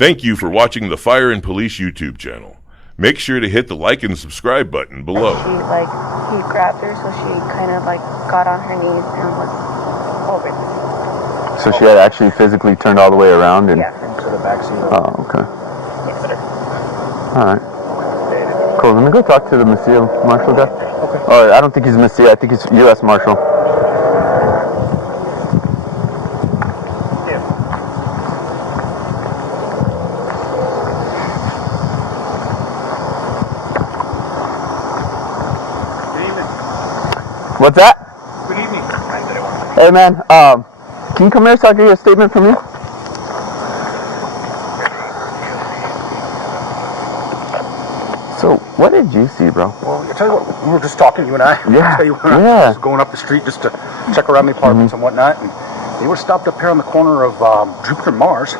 Thank you for watching the Fire and Police YouTube channel. Make sure to hit the like and subscribe button below. He grabbed her, so she kind of got on her knees and was over. So she had actually physically turned all the way around and... Yeah. To the backseat. Oh, okay. Yes. Alright. Cool, let me go talk to the Monsieur Marshal guy. Okay. Oh, I don't think he's Monsieur, I think he's U.S. Marshal. What's that? Good evening. Hey man, can you come here so I can get a statement from you? So, what did you see, bro? Well, I tell you what, we were just talking, you and I. Yeah. I tell you what, I was going up the street just to check around the apartments and whatnot, and they were stopped up here on the corner of Jupiter and Mars,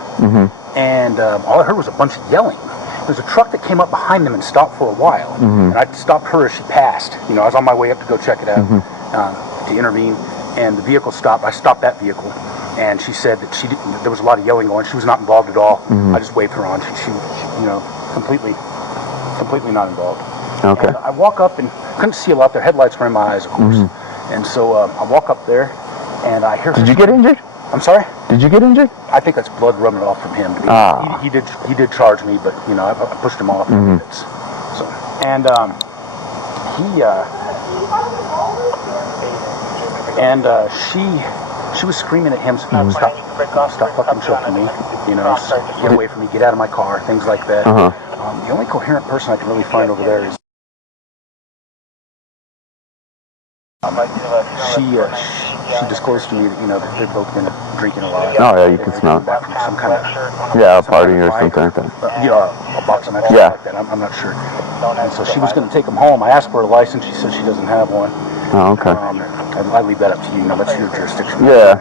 and all I heard was a bunch of yelling. There's a truck that came up behind them and stopped for a while, and I stopped her as she passed. You know, I was on my way up to go check it out, to intervene, and the vehicle stopped. I stopped that vehicle, and she said that there was a lot of yelling going. She was not involved at all. I just waved her on. She you know, completely not involved. Okay. And I walk up and couldn't see a lot. Their headlights were in my eyes, of course. And so I walk up there, and I hear. Did you get injured? I'm sorry? Did you get injured? I think that's blood rubbing off from him. He did charge me, but you know I pushed him off. So and she was screaming at him, stop fucking choking me, you know, get away from me, get out of my car, things like that. The only coherent person I can really find over there is she disclosed to me that, you know, that they've both been drinking a lot. Oh yeah, you can smell it. Back from some kind of a party or something like that. A boxing match like that. I'm not sure. And so she was going to take him home. I asked for a license. She said she doesn't have one. Oh, okay. I leave that up to you. You know, that's your jurisdiction. Yeah.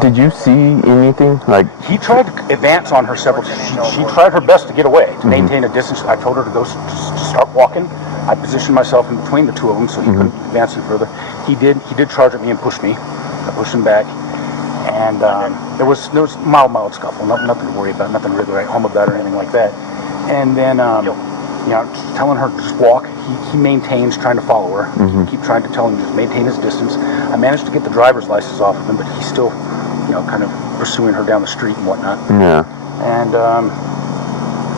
Did you see anything? Like, he tried to advance on her several times. She tried her best to get away, to maintain a distance. I told her to go start walking. I positioned myself in between the two of them so he couldn't advance any further. He did charge at me and push me. I pushed him back, and there was mild scuffle. Nothing to worry about. Nothing really write home about or anything like that. And then you know, telling her to just walk. He maintains trying to follow her. Keep trying to tell him to just maintain his distance. I managed to get the driver's license off of him, but he's still, you know, kind of pursuing her down the street and whatnot. Yeah. And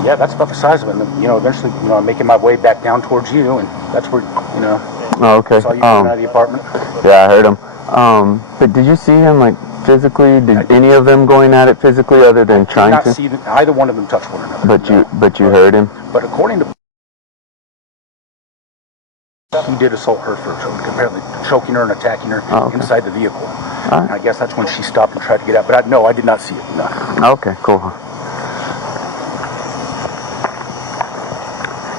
yeah, that's about the size of it. And, you know, eventually, you know, I'm making my way back down towards you, and that's where, you know. Oh, okay. Saw you coming out of the apartment. Yeah, I heard him. But did you see him like physically? Did any of them going at it physically, other than trying to? I did not see either one of them touch one another. But you heard him. But according to, he did assault her for apparently choking her and attacking her inside the vehicle. And I guess that's when she stopped and tried to get out. But I did not see it. No. Okay, cool.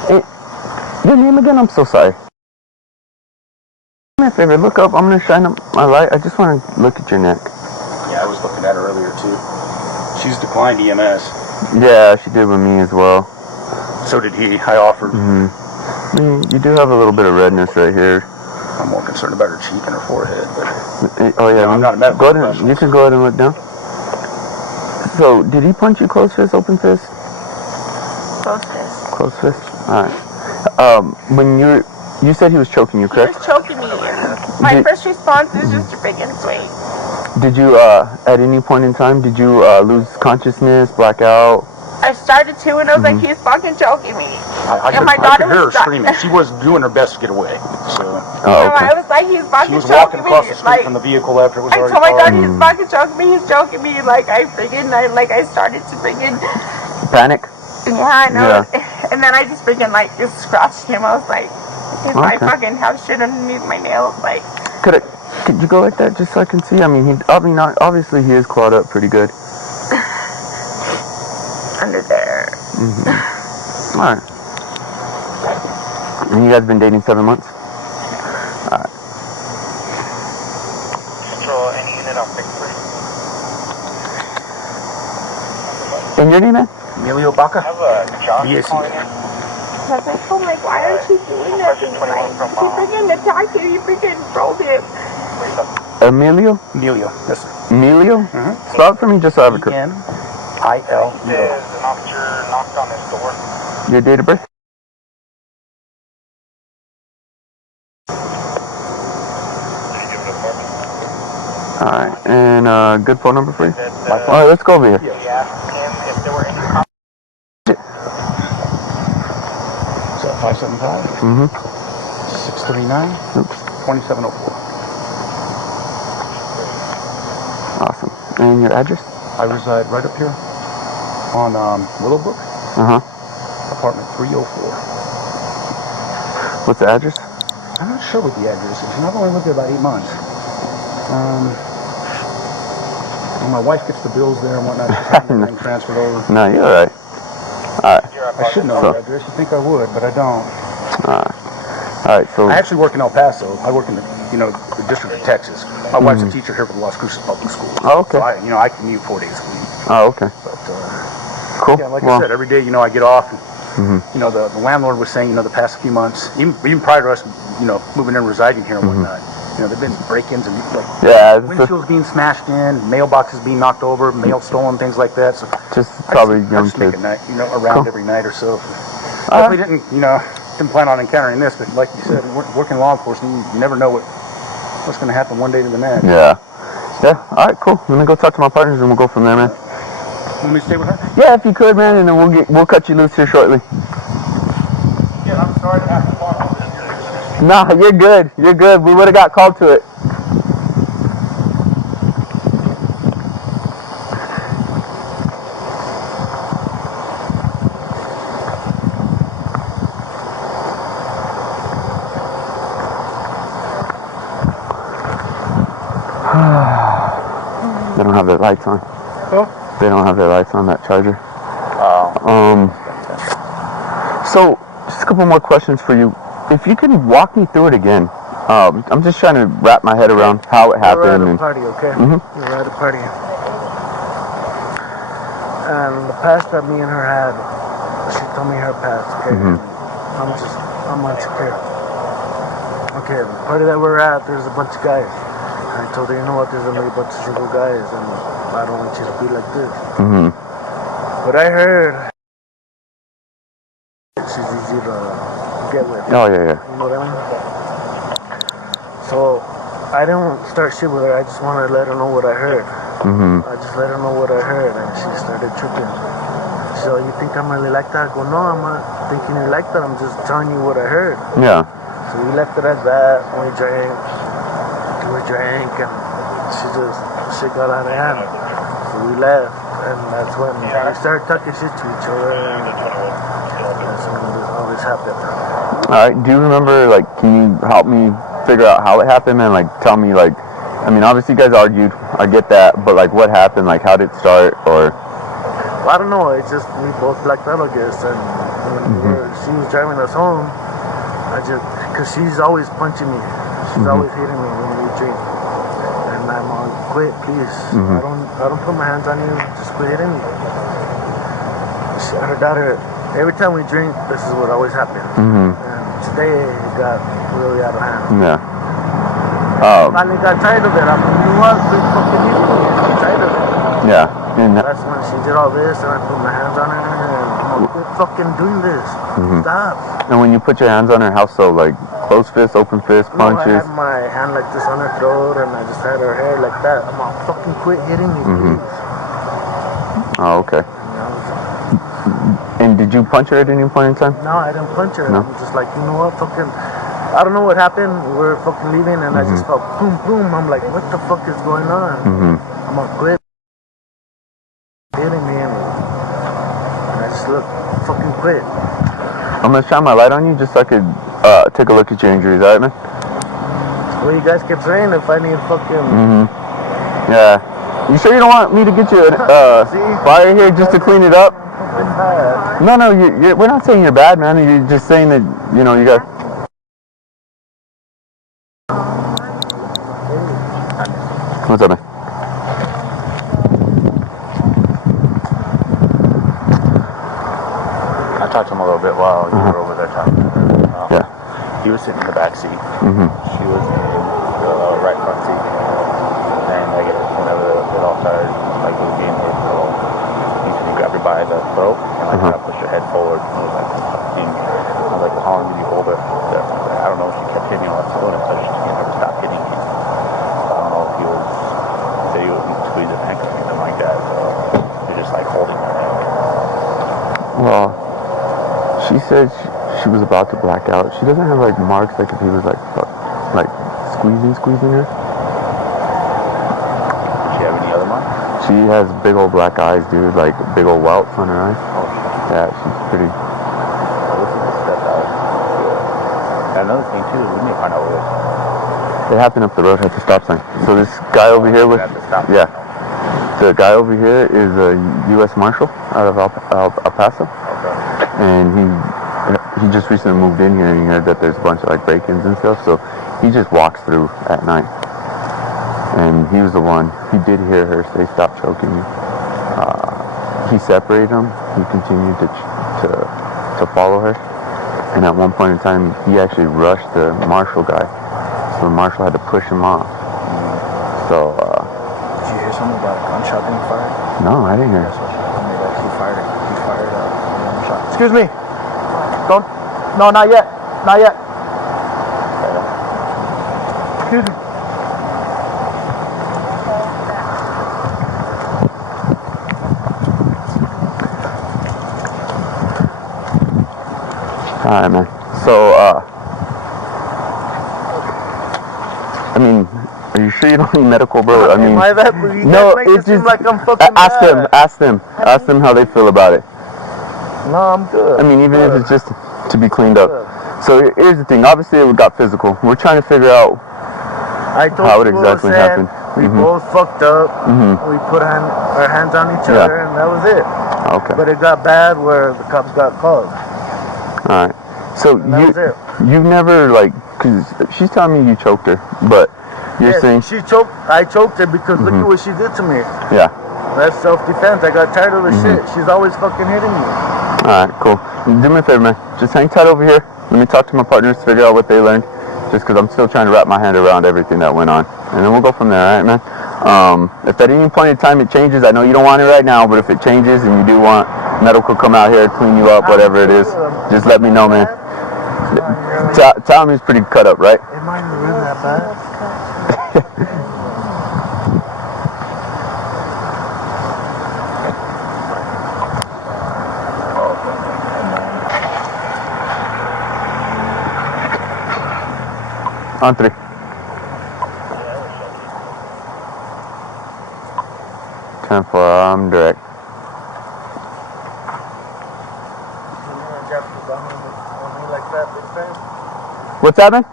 Hey, your name again? I'm so sorry. Do me a favor, look up. I'm gonna shine up my light. I just want to look at your neck. Yeah, I was looking at her earlier too. She's declined EMS. Yeah, she did with me as well. So did he. I offered. You do have a little bit of redness right here. I'm more concerned about her cheek and her forehead. But oh yeah, I'm not a medical professional. You can go ahead and look down. So, did he punch you close fist, open fist? Close fist. Close fist. All right. When you said he was choking you, correct? He was choking me. My first response is just to freaking swing. Did you, at any point in time, did you lose consciousness, black out? I started to, and I was like, he's fucking choking me. I could hear her screaming. She was doing her best to get away. So. I was like, he's fucking choking me. She was walking across the street from the vehicle after it was already I told my daughter, he's fucking choking me. He's choking me. Like, I started to freaking... Panic? Yeah, I know. Yeah. And then I just freaking, just scratched him. I was like, if I fucking have shit underneath my nails, like... Could you go like that just so I can see? I mean, obviously he is clawed up pretty good. Under there. Alright. And you guys been dating 7 months? Alright. Control any unit on 6-3. And your name, man? Emilio Baca? I have a John Yes. calling in. Because I told him, like, why aren't you doing nothing? Like, he freaking attacked him. He freaking rolled him. Emilio? Emilio, yes sir. Emilio? Spell it for me just so I have a I-L-E-O. Says an officer knocked on his door. Your date of birth? Alright, and good phone number for you? Alright, let's go over here. He asked him if there were any cops. So 575 Mm-hmm. 639 2704. Awesome. And your address? I reside right up here on Willowbrook, Uh-huh. apartment 304. What's the address? I'm not sure what the address is. I've only lived there about 8 months. Well, my wife gets the bills there and whatnot. Everything transferred over. No, you're alright. Alright. I should know the address. You think I would, but I don't. Alright, so... I actually work in El Paso. I work in the District of Texas. My wife's a teacher here for the Las Cruces Public Schools. Oh, okay. So I commute 4 days a week. Oh, okay. But, cool. yeah, like I said, every day, I get off. And, Mm-hmm. the landlord was saying, the past few months, even prior to us, moving in and residing here and whatnot, there've been break-ins and windshields being smashed in, mailboxes being knocked over, mail stolen, things like that. So just probably young kids. Make a night, around every night or so. We didn't plan on encountering this, but like you said, working law enforcement, you never know what's going to happen one day to the next. Yeah. Yeah. All right. Cool. Let me go talk to my partners and we'll go from there, man. Want me to stay with her? Yeah, if you could, man, and then we'll cut you loose here shortly. Yeah, I'm sorry to have to talk about this. Nah, you're good. You're good. We would have got called to it. They don't have their lights on. Oh? They don't have their lights on, that charger. Oh. So, just a couple more questions for you. If you can walk me through it again. I'm just trying to wrap my head around how it happened. We were at a party, okay? We were at a party. And the past that me and her had, she told me her past, okay? I'm insecure. Okay, the party that we're at, there's a bunch of guys. I told her, you know what, there's only a bunch of single guys, and I don't want you to be like this. But I heard she's easy to get with. Oh, yeah. You know what I mean? So, I didn't start shit with her, I just wanted to let her know what I heard. I just let her know what I heard, and she started tripping. So, you think I'm really like that? I go, no, I'm not thinking you're like that, I'm just telling you what I heard. Yeah. So we left it at that, we drank, and shit got out of hand. So we left, and that's when we started talking shit to each other, and that's when all this happened. Alright, do you remember, can you help me figure out how it happened, and, tell me, I mean, obviously you guys argued, I get that, but, what happened, how did it start, or... Well, I don't know, it's just, we both blacked out, I guess, and when she was driving us home, because she's always punching me, she's always hitting me when we drink, and I'm on, quit, please, I don't put my hands on you, just quit hitting me. Her daughter, every time we drink, this is what always happens, and today it got really out of hand. Yeah. I finally got tired of it, I'm like, you know what, quit fucking hitting me, I'm tired of it. Yeah. And that's when she did all this, and I put my hands on her, and I'm like, quit fucking doing this, stop. And when you put your hands on her, how so? Closed fist, open fist, punches? No, I had my hand like this on her throat, and I just had her hair like that. I'm like, fucking quit hitting me, please. Oh, okay. And did you punch her at any point in time? No, I didn't punch her. No? I'm just like, you know what, fucking, I don't know what happened. We were fucking leaving, and I just felt boom, boom. I'm like, what the fuck is going on? I'm like, quit hitting me, and I just look, fucking quit. I'm gonna shine my light on you just so I could take a look at your injuries, alright, man? Well, you guys kept saying if I need fucking... Yeah. You sure you don't want me to get you a fire here just to clean it up? No, we're not saying you're bad, man. You're just saying that, you got... What's up, man? I talked to him a little bit while you were over there talking to her. Yeah. He was sitting in the back seat. She was in the right front seat. And I guess whenever it all started, it was being hit, so he by the throat and like kind of pushed her head forward. I was like, fucking, I was like, how long did you hold her? I don't know. She kept hitting on the phone until she never stopped hitting me. So I don't know if he said he was squeezing her neck or something like that. So you're just like holding her neck. Well, she said she was about to black out. She doesn't have like marks like if he was like squeezing her. Does she have any other marks? She has big old black eyes, dude, like big old welts on her eyes. Oh shit. Yeah, she's pretty. So this is a step out. And another thing too, we may find out where They happen up the road at the stop sign. So this guy over here with, at the stop sign. yeah. The guy over here is a U.S. Marshal out of El Paso, Okay. and he just recently moved in here, and he heard that there's a bunch of like break-ins and stuff. So he just walks through at night, and he was the one. He did hear her say, "Stop choking me." He separated them. He continued to follow her, and at one point in time, he actually rushed the Marshal guy. So the Marshal had to push him off. So. Did you hear something about a gunshot being fired? No, I didn't hear. That's what she told me, that he fired a gunshot. Excuse me. Don't. No, not yet. Not yet. Excuse me. Alright, man. So, I mean, are you sure you don't need medical, bro? I mean, my bad, but you no, guys make it seem just like I'm fucking ask them how they feel about it. No, I'm good. I mean, even if it's just to be cleaned up. So here's the thing. Obviously, it got physical. We're trying to figure out how it exactly happened. We both fucked up. We put our hands on each other, and that was it. Okay. But it got bad where the cops got called. All right. So you've never because she's telling me you choked her, but you're saying I choked her because look at what she did to me. Yeah. That's self-defense. I got tired of the shit. She's always fucking hitting me. All right, cool. Do me a favor, man. Just hang tight over here. Let me talk to my partners, figure out what they learned. Just because I'm still trying to wrap my hand around everything that went on, and then we'll go from there. All right, man. If at any point in time it changes, I know you don't want it right now, but if it changes and you do want medical come out here, clean you up, whatever it is, just let me know, man. Tell him he's pretty cut up, right? It might not really that bad. On 3. 10-4, I'm direct. What's that, man?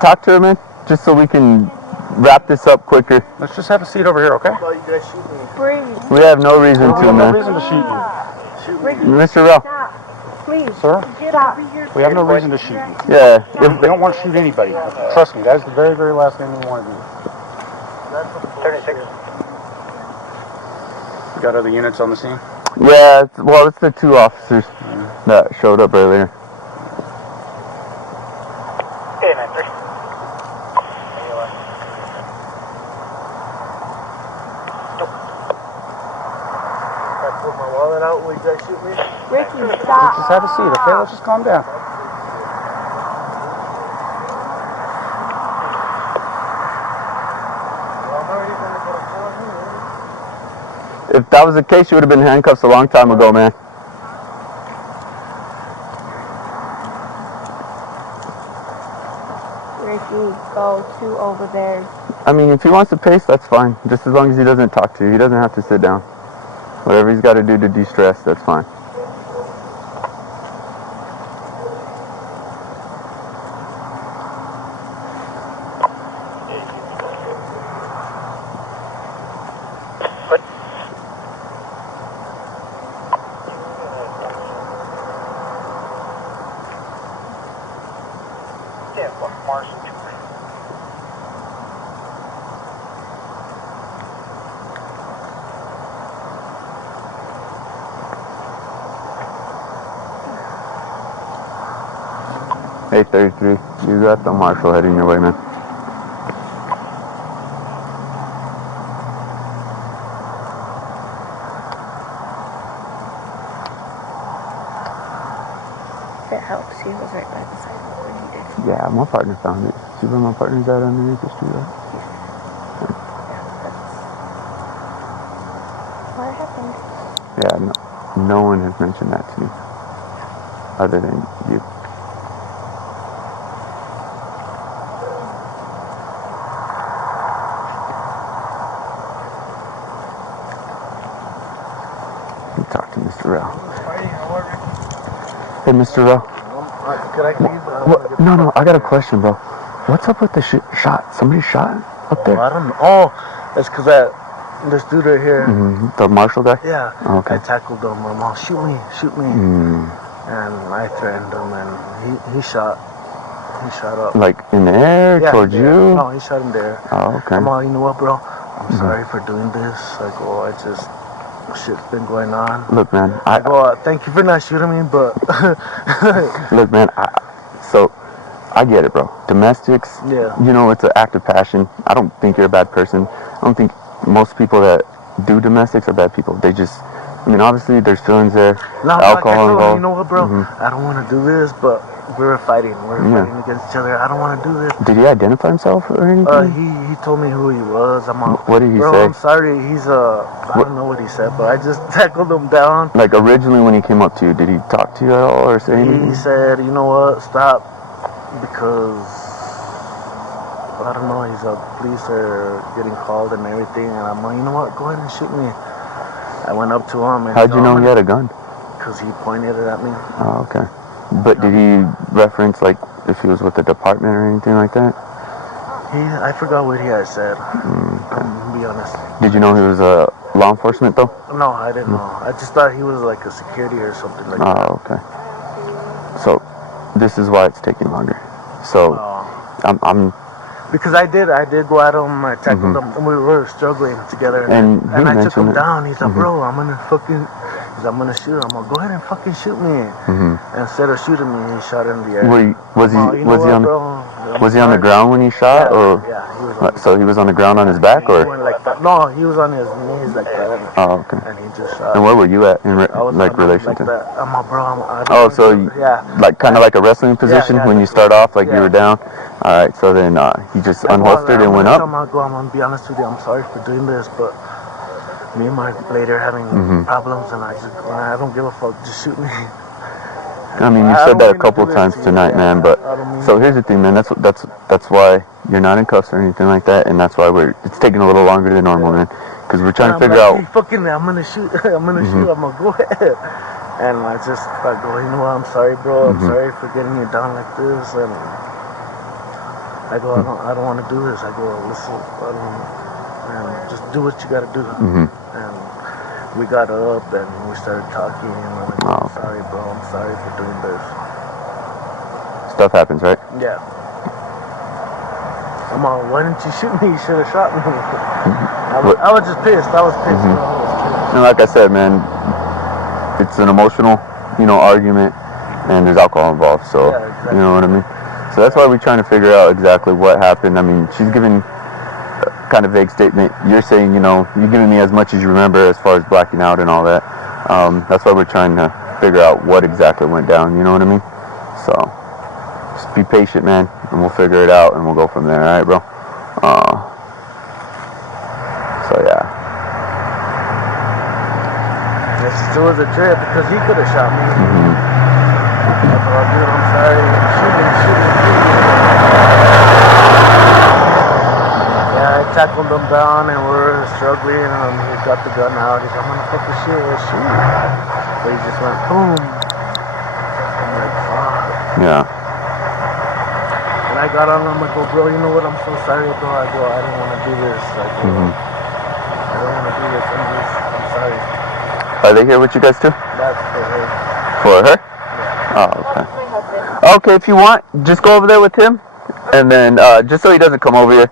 Talk to her, man, just so we can wrap this up quicker. Let's just have a seat over here, okay? We have no reason to, No man. reason to shoot you. Mr. Rel. Please. Sir? Get out of here. We have no reason to shoot you. Yeah. We don't want to shoot anybody. Trust me, that is the very, very last thing we want to do. 36. We got other units on the scene? Yeah, it's the 2 officers that showed up earlier. Okay, 9-3. I pulled my wallet out. Will you guys shoot me? Ricky, Let's stop. just have a seat, okay? Let's just calm down. If that was the case, you would have been handcuffed a long time ago, man. Ricky, go to over there. I mean, if he wants to pace, that's fine. Just as long as he doesn't talk to you. He doesn't have to sit down. Whatever he's got to do to de-stress, that's fine. Marshal. 833. You got the Marshal heading your way, man. Yeah, my partner found it. See where my partner's at underneath the street? Right? What happened? Yeah, no one has mentioned that to me, other than you. Let me talk to Mr. Rel. Hey, Mr. Rel. Could I leave? No, I got a question, bro. What's up with the shot? Somebody shot up there? I don't know. Oh, it's because this dude right here. Mm-hmm. The Marshal guy? Yeah. Okay. I tackled him. I'm all, shoot me. Mm. And I threatened him, and he shot. He shot up. Like in the air, towards you? No, he shot in the air. Oh, okay. I'm all, you know what, bro? I'm sorry for doing this. Like, oh, shit's been going on. Look, man. I go, thank you for not shooting me, but... Look, man, I get it, bro. Domestics, you know, it's an act of passion. I don't think you're a bad person. I don't think most people that do domestics are bad people. They just, I mean, obviously there's feelings there, alcohol involved. You know what, bro? I don't want to do this, but we were fighting. We were fighting against each other. I don't want to do this. Did he identify himself or anything? He told me who he was. What did he say? I'm sorry. I don't know what he said, but I just tackled him down. Like originally when he came up to you, did he talk to you at all or say anything? He said, you know what, stop, because I don't know, police are getting called and everything, and I'm like, you know what, go ahead and shoot me. I went up to him and... How'd you know he had a gun? Because he pointed it at me. Oh, okay. But did he reference, like, if he was with the department or anything like that? I forgot what he had said. To be honest. Did you know he was a law enforcement, though? No, I didn't know. I just thought he was like a security or something like that. Oh, okay. So, this is why it's taking longer. So, I'm... Because I did go at him, I tackled him, and we were struggling together. And I took him down. He's like, bro, I'm gonna shoot him. I'm like, go ahead and fucking shoot me. Instead of shooting me, he shot in the air. Was he on the ground when he shot? Yeah, he was on So he was on the ground on his back, or? He went like that. No, he was on his knees like that. Oh, okay. And he just shot. And where were you at in relation like to? That. I'm like, bro, like kind of like a wrestling position when you start off, like you were down. All right, so then he just unholstered and went up. I'm gonna be honest with you. I'm sorry for doing this, but me and my lady are having problems, and I don't give a fuck. Just shoot me. I mean, you said that a couple times tonight, man. But so here's the thing, man. That's why you're not in cuffs or anything like that, and that's why it's taking a little longer than normal, man. Because we're trying to figure out. Hey, fucking, I'm gonna shoot. I'm gonna go ahead. And I just go, you know what? I'm sorry, bro. I'm sorry for getting you down like this. And I go, I don't want to do this. I go, listen, and just do what you gotta do. And we got up and we started talking, and I'm like, I'm sorry, bro. I'm sorry for doing this. Stuff happens, right? Yeah. I'm all, why didn't you shoot me? You should have shot me. I was just pissed. I was pissed. And like I said, man, it's an emotional, argument, and there's alcohol involved. So, you know what I mean? So that's why we're trying to figure out exactly what happened. I mean, she's giving kind of vague statement. You're saying, you're giving me as much as you remember as far as blacking out and all that. That's why we're trying to figure out what exactly went down, you know what I mean? So, just be patient, man, and we'll figure it out, and we'll go from there, all right, bro? So, yeah. It was a trip, because he could have shot me. I thought, dude, I'm sorry. Shoot me. I tackled him down and we're struggling, and he got the gun out. He's like, I'm gonna fucking shoot. But he just went boom. I'm like, fuck. Yeah. And I got on him, I go, bro, you know what? I'm so sorry, bro. I go, I don't want to do this. I go, I don't want to do this. I'm sorry. Are they here with you guys too? That's for her. For her? Yeah. Oh, okay. Okay, if you want, just go over there with him, and then just so he doesn't come over here.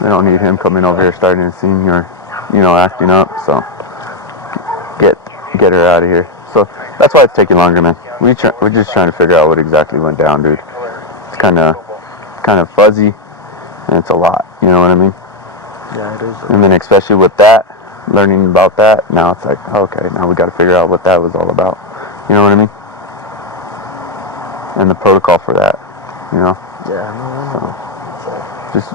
We don't need him coming over here starting a scene or, acting up. So get her out of here. So that's why it's taking longer, man. We're just trying to figure out what exactly went down, dude. It's kind of fuzzy, and it's a lot. You know what I mean? Yeah, it is. And then especially with that, learning about that, now it's like, okay, now we got to figure out what that was all about. You know what I mean? And the protocol for that. you know. Yeah, no. Just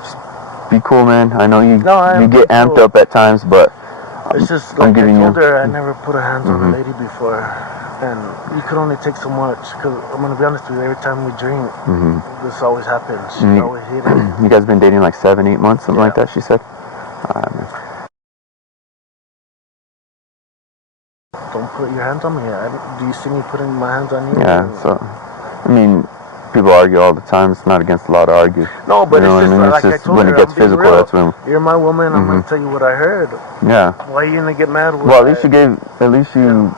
be cool, man. I know you No, you get amped cool. up at times, but It's just I'm like I giving told you. her, I never put a hands on a lady before, and you could only take so much. Cause I'm gonna be honest with you, every time we drink, this always happens. She always hit it. You guys been dating like 7-8 months, something like Yeah. that. She said. Man. Don't put your hands on me. Do you see me putting my hands on you? Yeah. So, I mean, people argue all the time. It's not against the law to argue. No, but You know it's what just I mean? like It's I just told when her, it gets I'm being physical, real. that's when. You're my woman. I'm gonna tell you what I heard. Yeah. Why are you gonna get mad? Well, at least you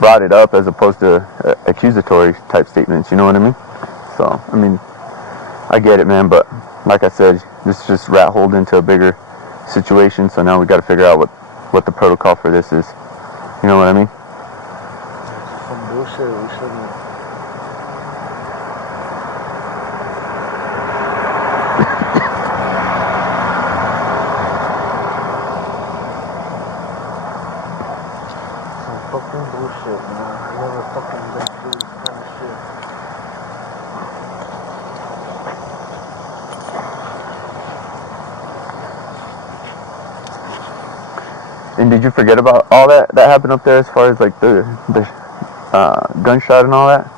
brought it up as opposed to accusatory type statements. You know what I mean? So, I mean, I get it, man. But like I said, this just rat holed into a bigger situation. So now we got to figure out what the protocol for this is. You know what I mean? Some bullshit. We shouldn't. Some fucking bullshit, man. I never fucking been through this kind of shit. And did you forget about all that happened up there as far as like the gunshot and all that?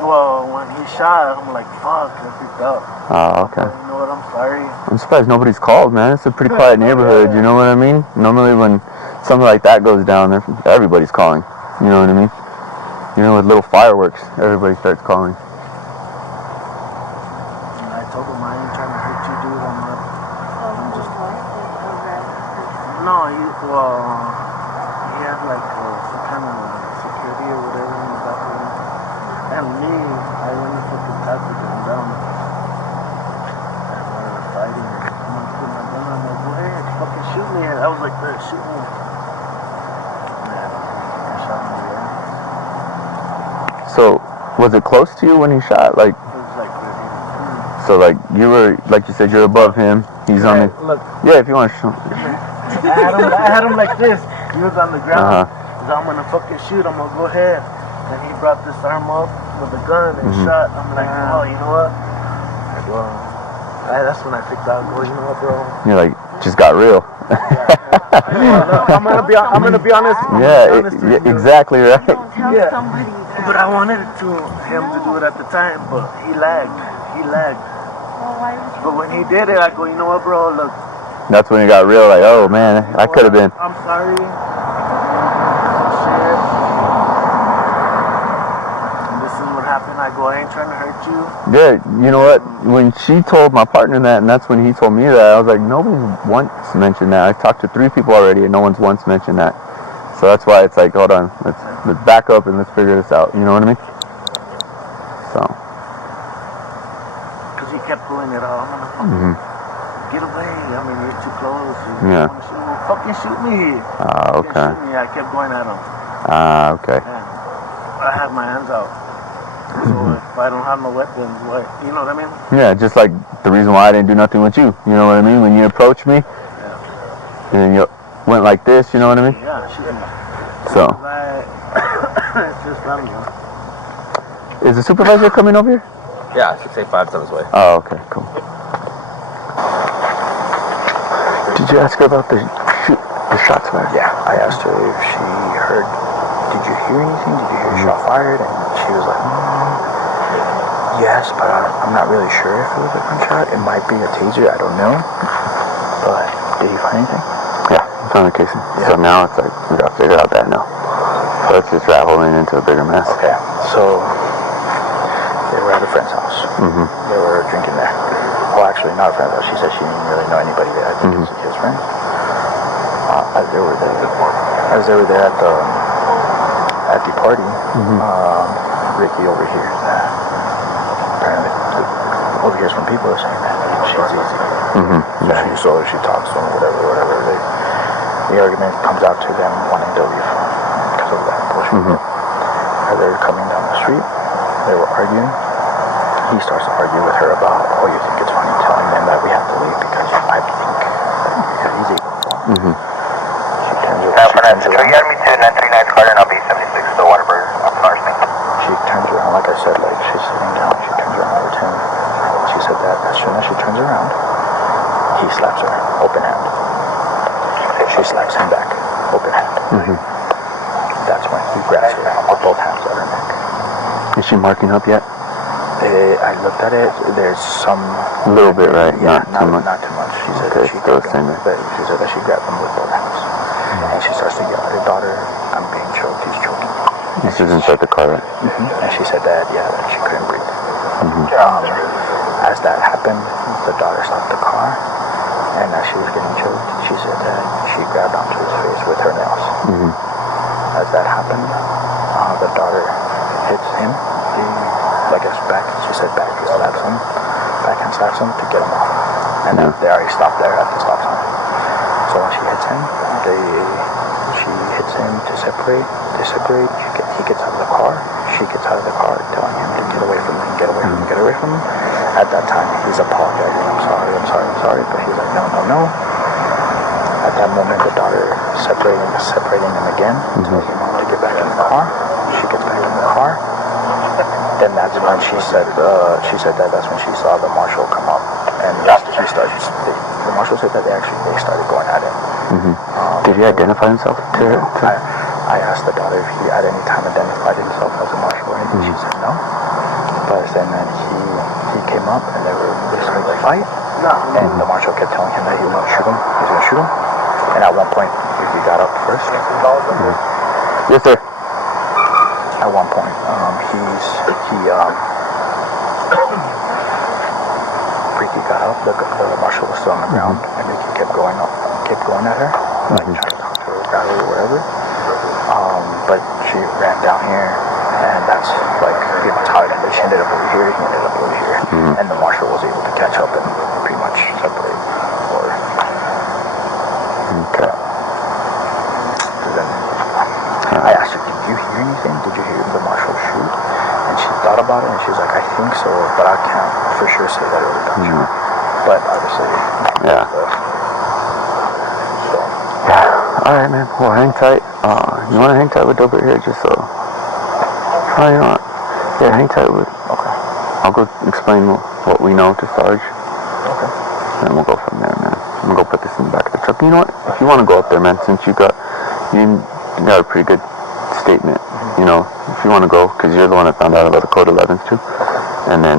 Well, when he shot, I'm like, fuck, I freaked out. Oh, okay. You know what? I'm sorry. I'm surprised nobody's called, man. It's a pretty quiet neighborhood, you know what I mean? Normally when something like that goes down, everybody's calling. You know what I mean? You know, with little fireworks, everybody starts calling. I told him I ain't trying to hurt you, dude. I'm just. No, he had like some kind of security or whatever in the bathroom. And me, I went and fucking tackled him down. And we were fighting. I'm gonna put my gun on. I'm like, go ahead, fucking shoot me. And I was like, shoot me. Man, he shot me, yeah. So, was it close to you when he shot? Like, It was like really. so like you were, like you said, you're above him. He's on the. Look, Yeah, if you want to show. I had him like this. He was on the ground. Uh-huh. So I'm gonna fucking shoot. I'm gonna go ahead. And he brought this arm up with a gun and shot. I'm like, oh, you know what? Well, that's when I freaked out. I go, you know what, bro? You're like, just got real. I'm gonna be honest. Exactly right. Tell somebody that. But I wanted him to do it at the time, but he lagged. Well, why would you? But when he did it, I go, you know what, bro? Look. That's when it got real. Like, oh man, I could have been. I'm sorry. Shit. This is what happened. I go, I ain't trying to hurt you. Yeah, you know what? When she told my partner that, and that's when he told me that, I was like, nobody once mentioned that. I talked to 3 people already, and no one's once mentioned that. So that's why it's like, hold on, let's back up and let's figure this out. You know what I mean? So. Because he kept pulling it out. I'm gonna get away. I mean, you're too close. Yeah. Fucking shoot me. Okay. Shoot me. I kept going at him. Okay. And I have my hands out. So if I don't have no weapons, what? You know what I mean? Yeah, just like the reason why I didn't do nothing with you. You know what I mean? When you approached me, and you went like this, you know what I mean? Yeah, shoot me. So. It's just, I don't know. Is the supervisor coming over here? Yeah, 685's on his way. Oh, okay, cool. Did you ask her about the shots fired? Yeah, I asked her if she heard, did you hear anything? Did you hear a shot fired? And she was like, yes, but I'm not really sure if it was a gunshot. It might be a taser, I don't know. But did you find anything? Yeah, I found the casing. Yeah. So now it's like, we gotta figure out that now. So it's just rattling into a bigger mess. Okay, so they were at a friend's house. They were drinking there. Well, actually, not a friend's house. She said she didn't really know anybody there. I think it was his friend. As they were there at the party, Ricky overhears apparently overhears from people saying that she's easy. So she talks to him, whatever. The argument comes out to them wanting to leave because of that bullshit. As they were coming down the street, they were arguing. He starts to argue with her about, oh, you think it's funny telling them that we have to leave because I think that he's evil. She turns around. You got me to 939 Carter and I'll be 76 to Waterbury. I'm Parsing. She turns around, like I said, like she's sitting down. She turns around that as soon as she turns around, he slaps her, open hand. She slaps him back, open hand. That's when he grabs her with both hands at her neck. Is she marking up yet? I looked at it. There's some A little bit, right? Yeah, Not too much. Not too much. She said Okay, that she still grabbed the same him, there. but she said that she grabbed him with both hands, and she starts to yell at her daughter, "I'm being choked. He's choking." This is inside the car, right? And she said that that she couldn't breathe. As that happened, the daughter stopped the car, and as she was getting choked, she said that she grabbed onto his face with her nails. As that happened, the daughter hits him. She said backhand slaps him to get him off. And then they already stopped there at the stop sign. So when she hits him, she hits him to separate. They separate. He gets out of the car. She gets out of the car, telling him to get away from me, get away from me, get away from me. At that time, he's apologizing. I'm sorry. But he's like, no. At that moment, the daughter separating them again, telling him to get back in the car. She gets back in the car. Then that's when she said that that's when she saw the marshal come up, and the marshal said that they started going at it. Did he identify himself to her? I asked the daughter if he at any time identified himself as a marshal or anything. She said no. But then he came up and they were starting to fight, and the marshal kept telling him that he was going to shoot him. He's going to shoot him. And at one point, he got up first. Yes, sir. At one point, Ricky got up. The marshal was still on the ground, and Ricky kept going at her, like trying to talk to her, grab her, or whatever. But she ran down here, and that's like pretty much how it ended. She ended up over here. He ended up over here, and the marshal was able to catch up and pretty much separate. Okay. Then I asked her, "Did you hear anything? Did you hear the marshal shoot?" And she thought about it, and she was like, "I think so, but I can't for sure say that it was gunshot." But obviously, Yeah. All right, man. Well, hang tight. You want to hang tight with Dope right here, just so. Oh, you know what? Yeah, hang tight with. Okay. I'll go explain what we know to Sarge. Okay. And we'll go from there, man. I'm gonna go put this in the back of the truck. You know what? If you want to go up there, man, since you got a pretty good statement. You know, if you want to go, because you're the one that found out about the code 11s too. And then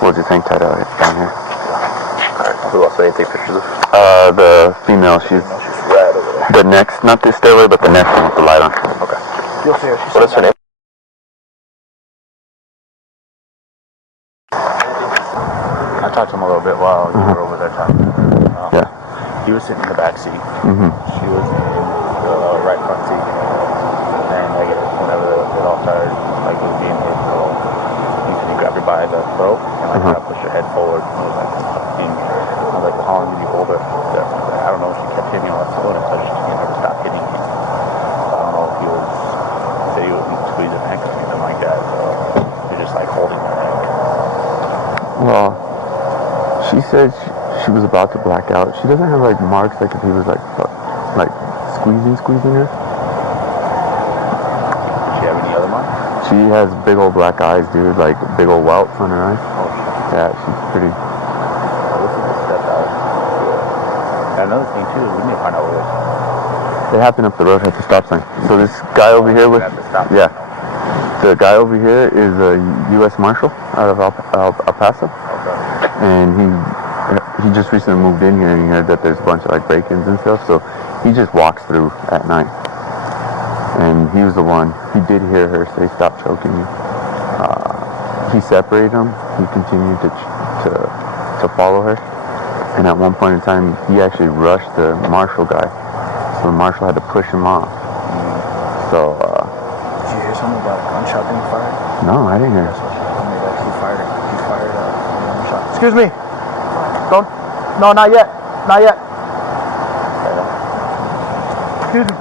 we'll just hang tight out down here. Alright, who else did they take pictures of? The female, she's Right over there. the next, not this stairway, but the next one with the light on. Okay. You'll see her. What is her name? I talked to him a little bit while you were over there talking to her. Yeah. He was sitting in the back seat. She was in the right front seat. And like whenever it all started, like it was being hit, he grabbed her by the throat and like kind of pushed her head forward. I was like, how long did you hold her? I don't know. She kept hitting me on the phone until she never stopped hitting me. So I don't know if he said he was squeezing her neck or something like that. So he was just like holding her neck. Well, she said she was about to black out. She doesn't have like marks like if he was like squeezing her. Did she have any other marks? She has big old black eyes, dude, like big old welts on her eyes. Oh shit. Yeah, she's pretty. This is a step out. And another thing too, we need to find out where They happened up the road at the stop sign. So this guy over here with, at the stop. yeah, the guy over here is a U.S. Marshal out of El Paso, Okay. and he just recently moved in here, and he heard that there's a bunch of like break-ins and stuff. So he just walks through at night, and he was the one. He did hear her say, "Stop choking me." He separated him. He continued to follow her, and at one point in time, he actually rushed the Marshal guy. So the Marshal had to push him off. So, Did you hear something about a gunshot being fired? no, I didn't hear. That's what she told me, that he fired a shot. Excuse me. Don't. No, not yet. Not yet. Excuse me.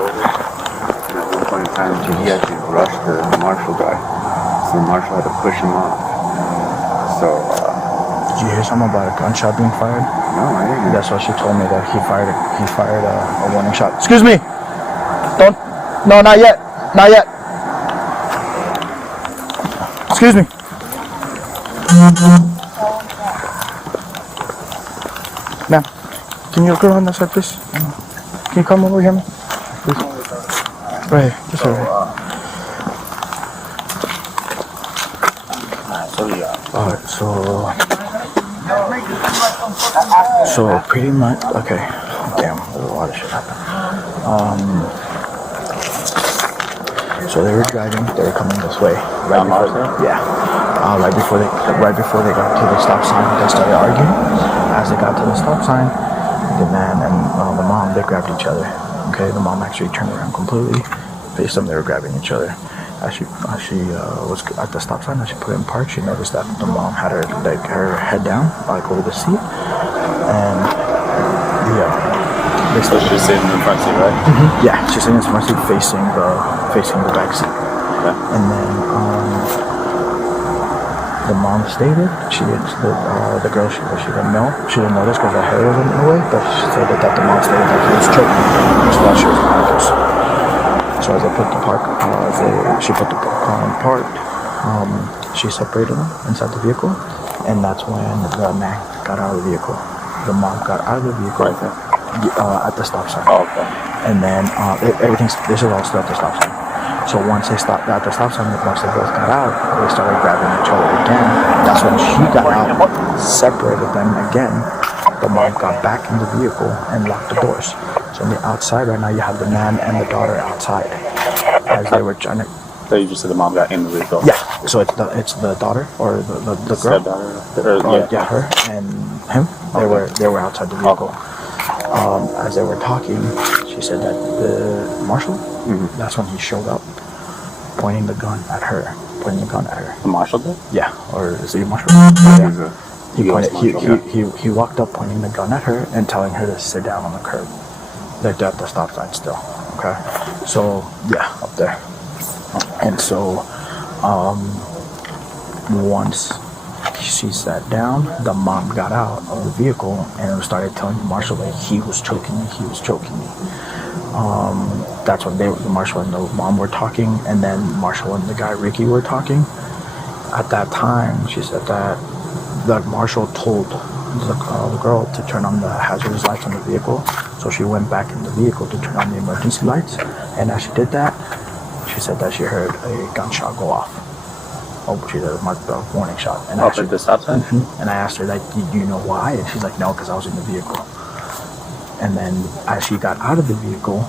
At one point in time, he actually rushed the Marshal guy. So the Marshal had to push him off. So, Did you hear something about a gunshot being fired? no, I didn't hear. That's what she told me, that he fired a warning shot. Excuse me. Don't. No, not yet. Not yet. Excuse me. Ma'am, can you go on that side, please? Can you come over here, ma'am? Please. Right, just over here. Alright, so pretty much, okay. Damn, there's a lot of shit happening. So they were driving, they were coming this way. Right before they got to the stop sign, they started arguing. As they got to the stop sign, the man and the mom, they grabbed each other. Okay, the mom actually turned around completely, faced them, they were grabbing each other. As she was at the stop sign, as she put in park, she noticed that the mom had her head down, like over the seat, and So she's sitting in the front seat, right? Mm-hmm. Yeah, she's sitting in the front seat, facing the back seat. Okay. And then the mom stated the girl she didn't know, she didn't notice because her hair wasn't in the way, but she said that the mom stated that he was choking while she was in handcuffs. So as they put the park, she put the car in park. She separated them inside the vehicle, and that's when the man got out of the vehicle. The mom got out of the vehicle at the stop sign. Oh, okay. And then this is all still at the stop sign. So once they stopped at the stop sign, once they both got out, they started grabbing each other again. That's when she got out, separated them again. The mom got back in the vehicle and locked the doors. So on the outside right now, you have the man and the daughter outside as they were trying to. So you just said the mom got in the vehicle. Yeah. So it's the daughter or the girl. Stepdaughter. Yeah, her and him. They were outside the vehicle. As they were talking, she said that the Marshal. Mm-hmm. That's when he showed up, pointing the gun at her. The Marshal did? Yeah. Or is he Marshal? Yeah. He walked up, pointing the gun at her and telling her to sit down on the curb. They're at the stop sign still. Okay. So yeah, up there. And so, once she sat down, the mom got out of the vehicle and started telling the Marshal that he was choking me. That's when the Marshal and the mom were talking, and then Marshal and the guy Ricky were talking. At that time, she said that the Marshal told the girl to turn on the hazardous lights on the vehicle, so she went back in the vehicle to turn on the emergency lights, and as she did that, she said that she heard a gunshot go off. She said a warning shot. And at the stop sign? Mm-hmm. And I asked her, like, do you know why? And she's like, no, because I was in the vehicle. And then as she got out of the vehicle,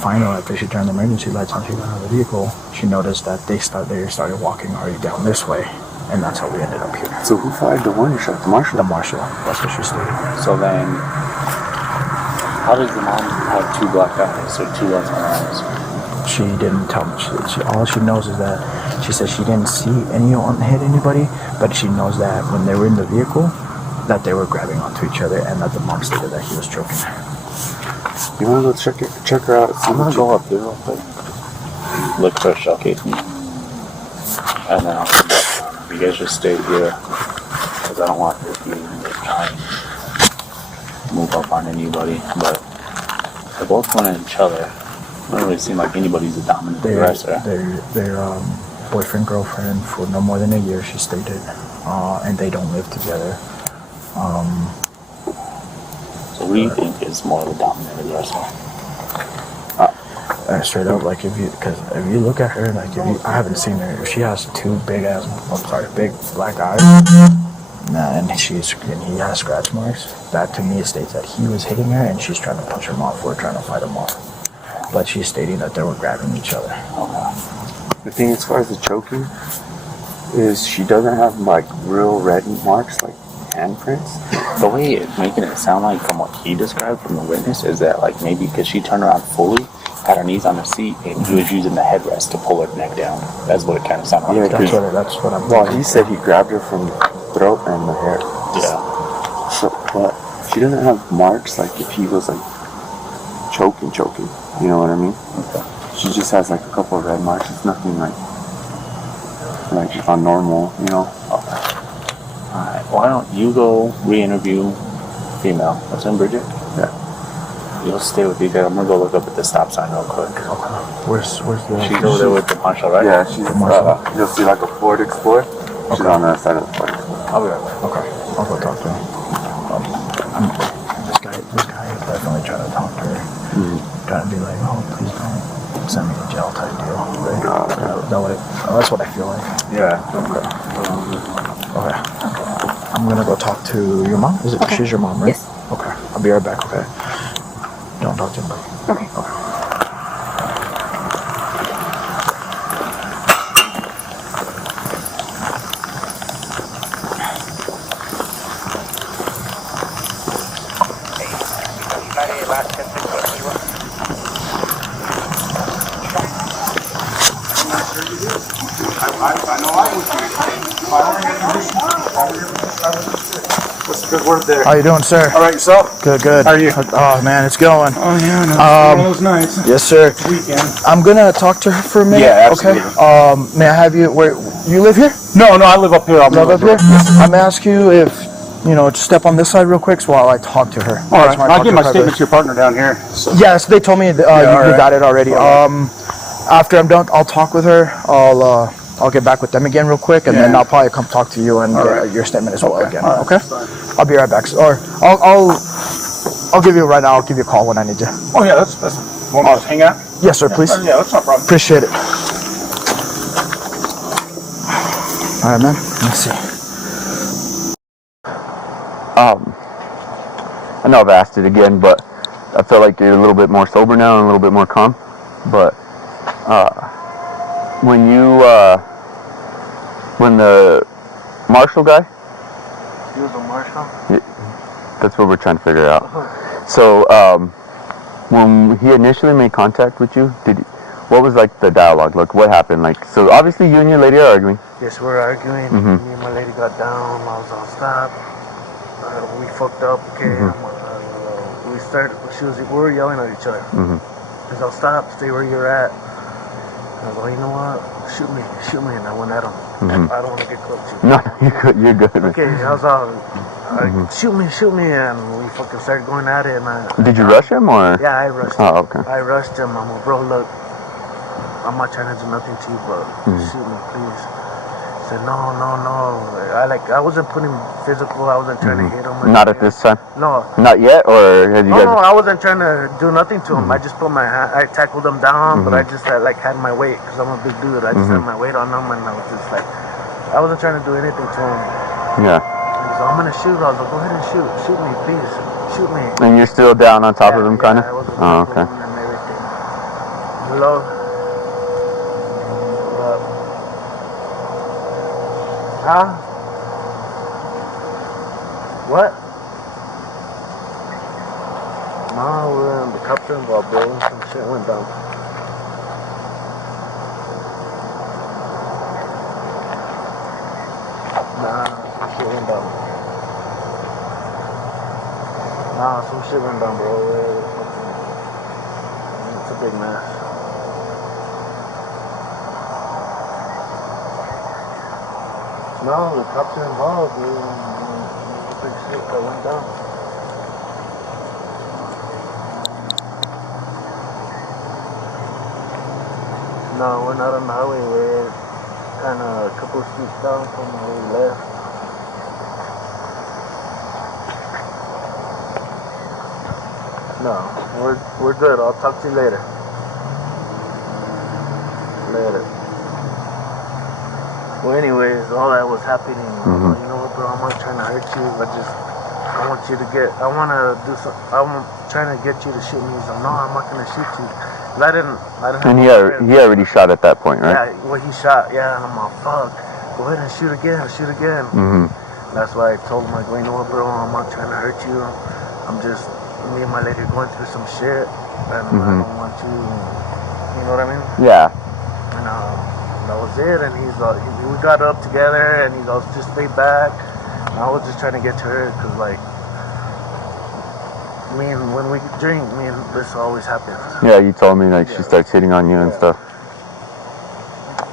finally, after she turned the emergency lights on, she got out of the vehicle, she noticed that they started walking already down this way. And that's how we ended up here. So who fired the warning shot? The Marshal? The Marshal. That's what she stated. So then, how does the mom have two black eyes or two left-hand eyes? She didn't tell me. All she knows is that she said she didn't see anyone hit anybody, but she knows that when they were in the vehicle, that they were grabbing onto each other, and that the mom stated that he was choking her. You want to go check her out? I'm gonna go up there real quick. Look for a shell casing. And then I'll come back. You guys just stay here, because I don't want this to try and move up on anybody. But they're both going at each other. It doesn't really seem like anybody's a dominant aggressor. They're boyfriend, girlfriend for no more than a year, she stated, and they don't live together. So what do you think is more of a dominant aggressor? Straight up, like if you look at her, like I haven't seen her. If she has two big black eyes, and he has scratch marks, that to me states that he was hitting her and she's trying to punch him off or trying to fight him off. But she's stating that they were grabbing each other. The thing as far as the choking is she doesn't have like real red marks like handprints. The way it's making it sound like from what he described from the witness is that like maybe because she turned around fully, had her knees on the seat, and he was using the headrest to pull her neck down. That's what it kind of sounded like. Yeah, that's what I'm Well, he said he grabbed her from the throat and the hair. Yeah. So, but she doesn't have marks like if he was like choking. You know what I mean? Okay. She just has like a couple of red marks. It's nothing like unnormal, you know? Okay. Alright, why don't you go re-interview female? What's in Bridget? Yeah. You'll stay with you guys. I'm gonna go look up at the stop sign real quick. Okay. Where's the? She's over there with the Marshal, right? Yeah, she's you'll see like a Ford Explorer. She's on the other side of the Ford Explorer. I'll be right back. Okay. I'll go talk to him. This guy is definitely trying to talk to her. Trying to be like, oh, please don't send me to jail type deal. Right? That's what I feel like. Yeah. Okay. I'm gonna go talk to your mom. She's your mom, right? Yes. Okay. I'll be right back. Okay. Don't talk to anybody. Okay. What's the good word there? How you doing, sir? All right, yourself? Good. How are you? Oh man, it's going. Oh yeah, no. One of those nights. Yes, sir. Weekend. I'm gonna talk to her for a minute. Yeah, absolutely. Okay. May I have you? Where you live here? No, I live up here. Live up here? I'm gonna ask you if just step on this side real quick while I talk to her. All right. I'll give my statement to your partner down here. So. Yes, they told me you got it already. After I'm done, I'll talk with her. I'll get back with them again real quick, and then I'll probably come talk to you and your statement as well again. Right. Okay? I'll be right back. Or I'll give you right now. I'll give you a call when I need you. Oh yeah, that's. Want me to hang out? Yes, sir. Please. Yeah, that's no problem. Appreciate it. All right, man. Let's see. I know I've asked it again, but I feel like you're a little bit more sober now and a little bit more calm. But when the Marshal guy, He was a Marshal? that's what we're trying to figure out. So when he initially made contact with you, what was like the dialogue? Like what happened? Like, so obviously you and your lady are arguing. Yes, we're arguing. Me and my lady got down. I was on stop. We fucked up. Okay. We were yelling at each other. Because I'll stop, stay where you're at. I was like, you know what? Shoot me, and I went at him. I don't want to get close to you. No, you're good. Okay, I was all, shoot me, and we fucking started going at it. And Did you rush him or? Yeah, I rushed him. Oh, okay. I rushed him. I'm like, bro, look, I'm not trying to do nothing to you, but shoot me, please. He said, no. I wasn't putting physical. I wasn't trying to hit him. Not at this time? No. Not yet, or have you guys? No, I wasn't trying to do nothing to him. I just put my hand, I tackled him down, but I just had my weight, because I'm a big dude. I just had my weight on him, and I was just like, I wasn't trying to do anything to him. Yeah. So I'm gonna shoot. I was like, go ahead and shoot me, please, shoot me. And you're still down on top of him, kind of? I was Oh, okay. and everything. Hello. Huh? What? No, the cops are involved, bro. Some shit went down. Nah, some shit went down. Bro. It's a big mess. No, the cops are involved, dude. Big shit that went down. No, we're not on the highway. We're kind of a couple streets down from where we left. No, we're good. I'll talk to you later. Well, anyways, all that was happening. You know what, bro? I'm not trying to hurt you. I want you to I'm trying to get you to shoot me. So no, I'm not gonna shoot you. I didn't. And he already shot at that point, right? Yeah, well, he shot. Yeah, and I'm like, fuck. Go ahead and shoot again. That's why I told him, like, you know what, bro? I'm not trying to hurt you. I'm just, me and my lady are going through some shit, and I don't want you. You know what I mean? Yeah. And that was it. And we got up together, and he's all just stay back. And I was just trying to get to her, because like, when we drink, this always happens. Yeah, you told me like she starts hitting on you and stuff.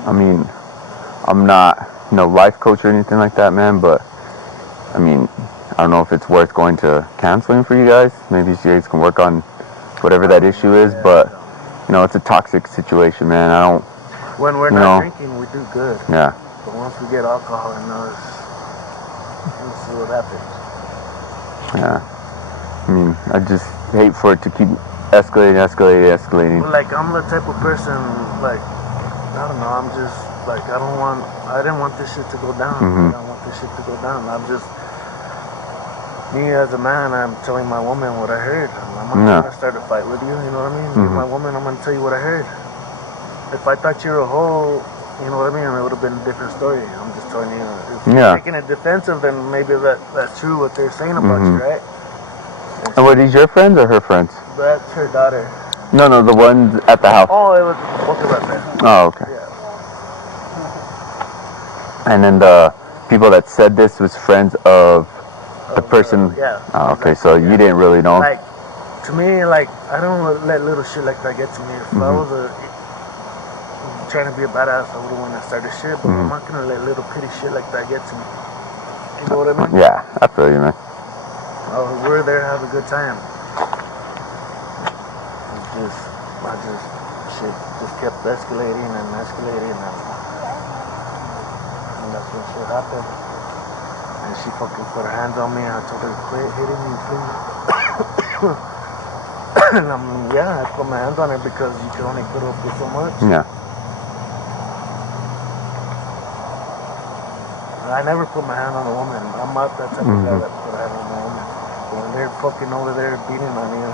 I mean, I'm not life coach or anything like that, man, but I mean, I don't know if it's worth going to counseling for you guys. Maybe you guys can work on whatever that issue is. But you know, it's a toxic situation, man. I don't. When we're not drinking, we do good. Yeah. But once we get alcohol in us, let's see what happens. Yeah. I mean, I just hate for it to keep escalating. Well, like, I'm the type of person, like, I don't know, I'm just, like, I didn't want this shit to go down. I don't want this shit to go down. I'm just, me as a man, I'm telling my woman what I heard. I'm not going to start a fight with you, you know what I mean? You're my woman, I'm going to tell you what I heard. If I thought you were a hoe, you know what I mean, it would have been a different story. I'm just telling you, if you're making it defensive, then maybe that's true what they're saying about you, right? And were these your friends or her friends? That's her daughter. No, the ones at the house. Oh, it was both of us there. Oh, okay. Yeah. And then the people that said this was friends of the person. Yeah. Oh, okay, so you didn't really know. Like, to me, like, I don't let little shit like that get to me. If I was trying to be a badass, I would have wanted to start a shit, but I'm not gonna let little petty shit like that get to me. You know what I mean? Yeah, I feel you, man. We're there to have a good time. Shit just kept escalating and escalating, and that's when shit happened. And she fucking put her hands on me. I told her to quit hitting me, please. And I put my hands on her because you can only put up with so much. Yeah. I never put my hand on a woman. I'm not that type of guy that put a hand on a woman. But when they're fucking over there beating on you.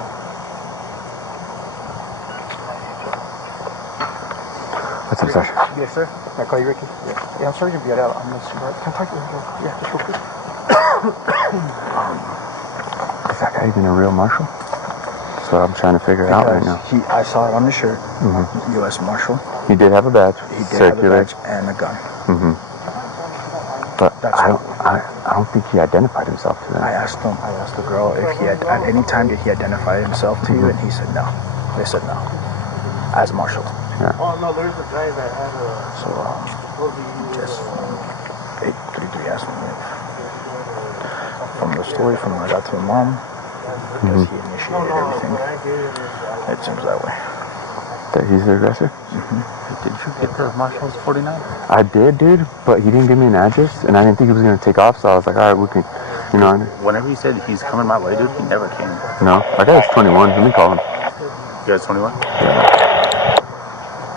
What's up, Sasha? Yes, sir. Can I call you Ricky? Yeah, I'm Sergeant Rel. I'm the super. Can I talk to you? Yeah, just real quick. Is that guy even a real marshal? So I'm trying to figure it out right now. I saw it on the shirt. U.S. Marshal. He did have a badge. He did have a badge and a gun. But I don't think he identified himself to them. I asked the girl if he had, at any time did he identify himself to you, and he said no. They said no. As Marshal. Yeah. Oh no, there's a guy that had a. So, yes. 833 asked me from the story from when I got to the mom, because he initiated everything. It seems that way. That he's the aggressor? Did you get the Marshal's 49? I did, dude, but he didn't give me an address, and I didn't think he was going to take off, so I was like, all right, we can, you know. Whenever he said he's coming my way, dude, he never came. No, I got his 21. Let me call him. You guys 21? Yeah.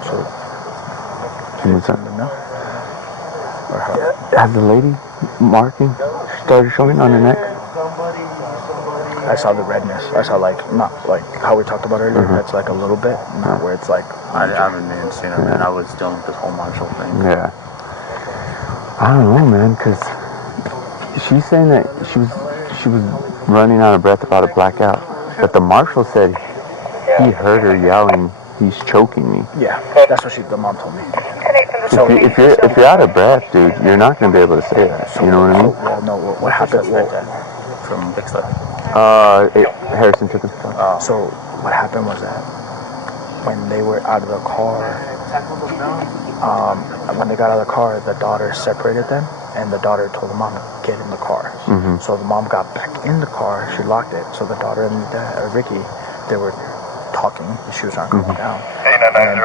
So, What's up? no? Or how? Has the lady marking started showing on her neck? I saw the redness. I saw, like, not like how we talked about earlier. That's like a little bit, not where it's like. I haven't even seen him, and I was dealing with this whole Marshal thing. Yeah. I don't know, man, because she's saying that she was running out of breath, about to black out. But the marshal said he heard her yelling, "He's choking me." Yeah, that's what the mom told me. So if you're out of breath, dude, you're not gonna be able to say that. You know what I mean? Well, no. What happened? From Bixler. Harrison took him. So what happened was that when they were out of the car, when they got out of the car, the daughter separated them, and the daughter told the mom to get in the car. So the mom got back in the car, she locked it. So the daughter and Ricky, they were talking. She was not calming down. And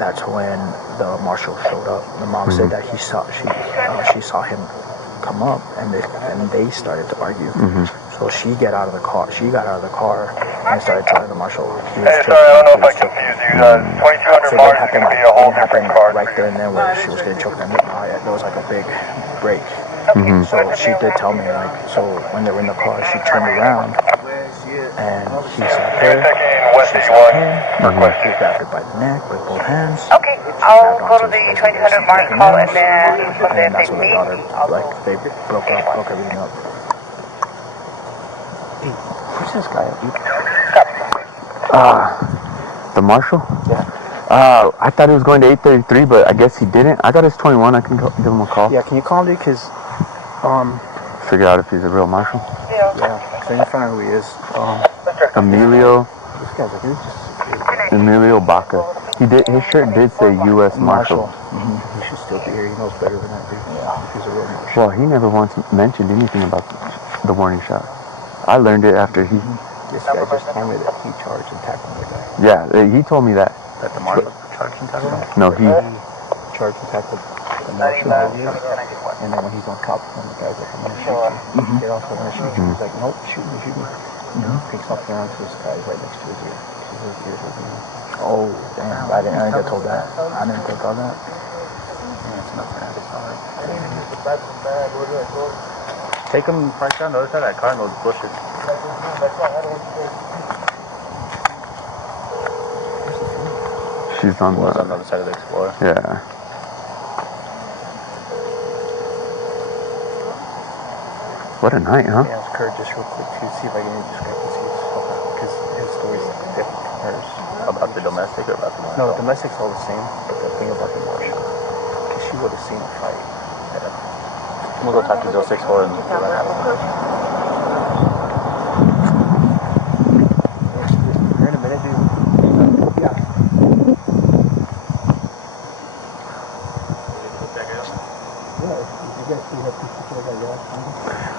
that's when the marshal showed up. The mom said that she saw him come up, and they started to argue. So she got out of the car and started telling the marshal. Hey, sorry, I don't know if I confused you. 2200 Mars is going to be a whole different car. Right there and then where she was getting choked, and there was like a big break. So she did tell me, like, so when they were in the car, she turned around and he saw her. She saw him. He grabbed her by the neck with both hands. Okay, I'll go to the 2200 Mark call and then from there And that's take when the me. daughter, like, they broke everything up. Hey, who's this guy? The marshal? Yeah. I thought he was going to 833, but I guess he didn't. I got his 21. I can give him a call. Yeah, can you call him, dude? Because, Figure out if he's a real marshal. yeah, trying to find out who he is. Emilio This guy's like, who's this? Emilio Baca. His shirt did say U.S. Marshal. He should still be here. He knows better than that, dude. Yeah. He's a real marshal. Well, he never once mentioned anything about the warning shot. I learned it after he This guy just told me that he charged and tackled the guy. Yeah, he told me that. That the Marshal charged and tackled him? No, he Charged and tackled the Marshal earlier. And then when he's on top of him, the guy's like, I'm going to shoot you. Get off, I'm going to shoot you. He's like, nope, shoot me, shoot me. And he takes off around to this guy right next to his ear. His ear was in. Oh, damn. I didn't get told that. I didn't get told that. Yeah, it's nothing. Take him right down the other side of that car and those bushes. she's on on the other side of the Explorer. Yeah. What a night, huh? Yeah, Kurt, just real quick to see if I get any discrepancies because his story's different from hers. About the domestic or about the Marshal? No, the domestic's all the same, but the thing about the Marshal, because she would have seen a fight. I'm gonna go talk to 064 and see what happens. Here in a minute, dude. Yeah.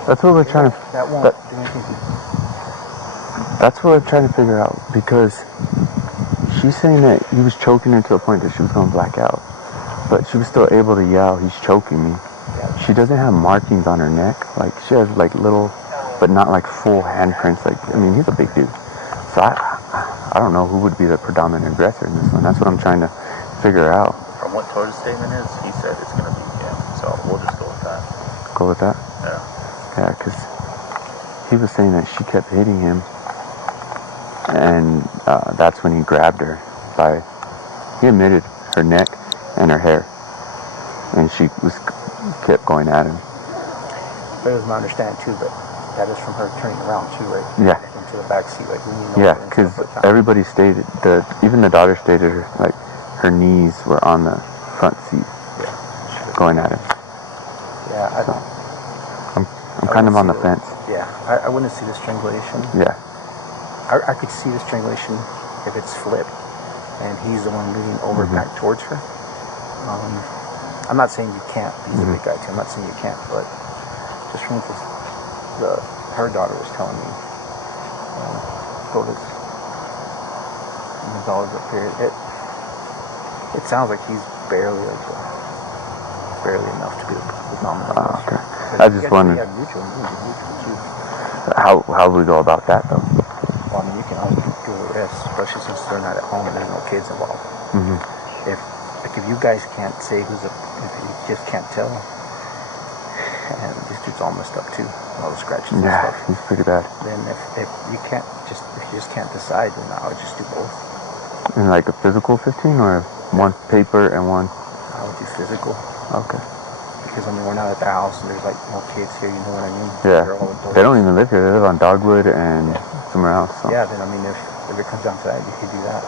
That's what we're trying to. That won't do anything. That's what we're trying to figure out, because she's saying that he was choking her to a point that she was going to black out, but she was still able to yell, "He's choking me." She doesn't have markings on her neck. Like, she has like little, but not like full handprints. Like, I mean, he's a big dude. So I don't know who would be the predominant aggressor in this one. That's what I'm trying to figure out. From what Tor's statement is, he said it's going to be him. So we'll just go with that. Go with that? Yeah. Yeah, because he was saying that she kept hitting him, and that's when he grabbed her by, he admitted, her neck and her hair, and she kept going at him. But it was my understanding too, but that is from her turning around too, right? Yeah. Into the back seat, like, Yeah, because everybody stated, even the daughter stated like her knees were on the front seat, going at him. Yeah, So, I'm kind of on the fence. Yeah, I wouldn't see the strangulation. Yeah. I could see the strangulation if it's flipped and he's the one leaning over back towards her. I'm not saying you can't. He's a big guy too. I'm not saying you can't, but just from what her daughter was telling me, go to the dollars up here. It sounds like he's barely enough to be the dominant. Oh, okay. I just wondered how we go about that though. Well, I mean, you can always do a rest, especially since they're not at home and there's no kids involved. If you guys can't say if you just can't tell, and this dude's all messed up too, all the scratches and Yeah, stuff. he's pretty bad. Then if you just can't decide, then I would just do both. And like a physical 15 or one paper and one? I would do physical. Okay. Because I mean, we're not at the house and there's like no kids here, you know what I mean? Yeah. They're all adults. They don't even live here. They live on Dogwood and somewhere else. So. Yeah, then I mean, if it comes down to that, you could do that.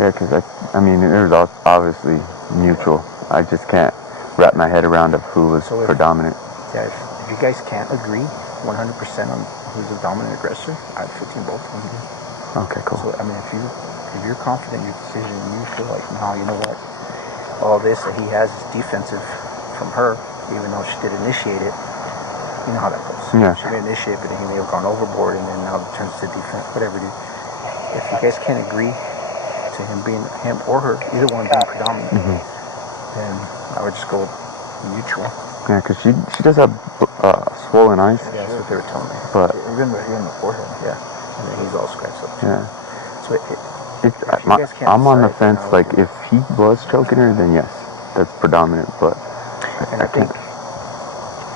Yeah, because I mean, it was obviously mutual. I just can't wrap my head around of who was predominant. Yeah, if you guys can't agree 100% on who's the dominant aggressor, I'd 15 both of them. Okay, cool. So I mean, if you're confident in your decision and you feel like, no, you know what, all this that he has is defensive from her, even though she did initiate it, you know how that goes. Yeah. She didn't initiate, but he may have gone overboard and then now it turns to defense, whatever, dude. If you guys can't agree to him or her, either one being predominant, then I would just go mutual. Yeah, because she does have swollen eyes. Yeah, that's what they were telling me. But even the forehead, yeah. And then he's all scratched up. Yeah. So I'm on the fence. Like, if he was choking her, then yes, that's predominant. But I think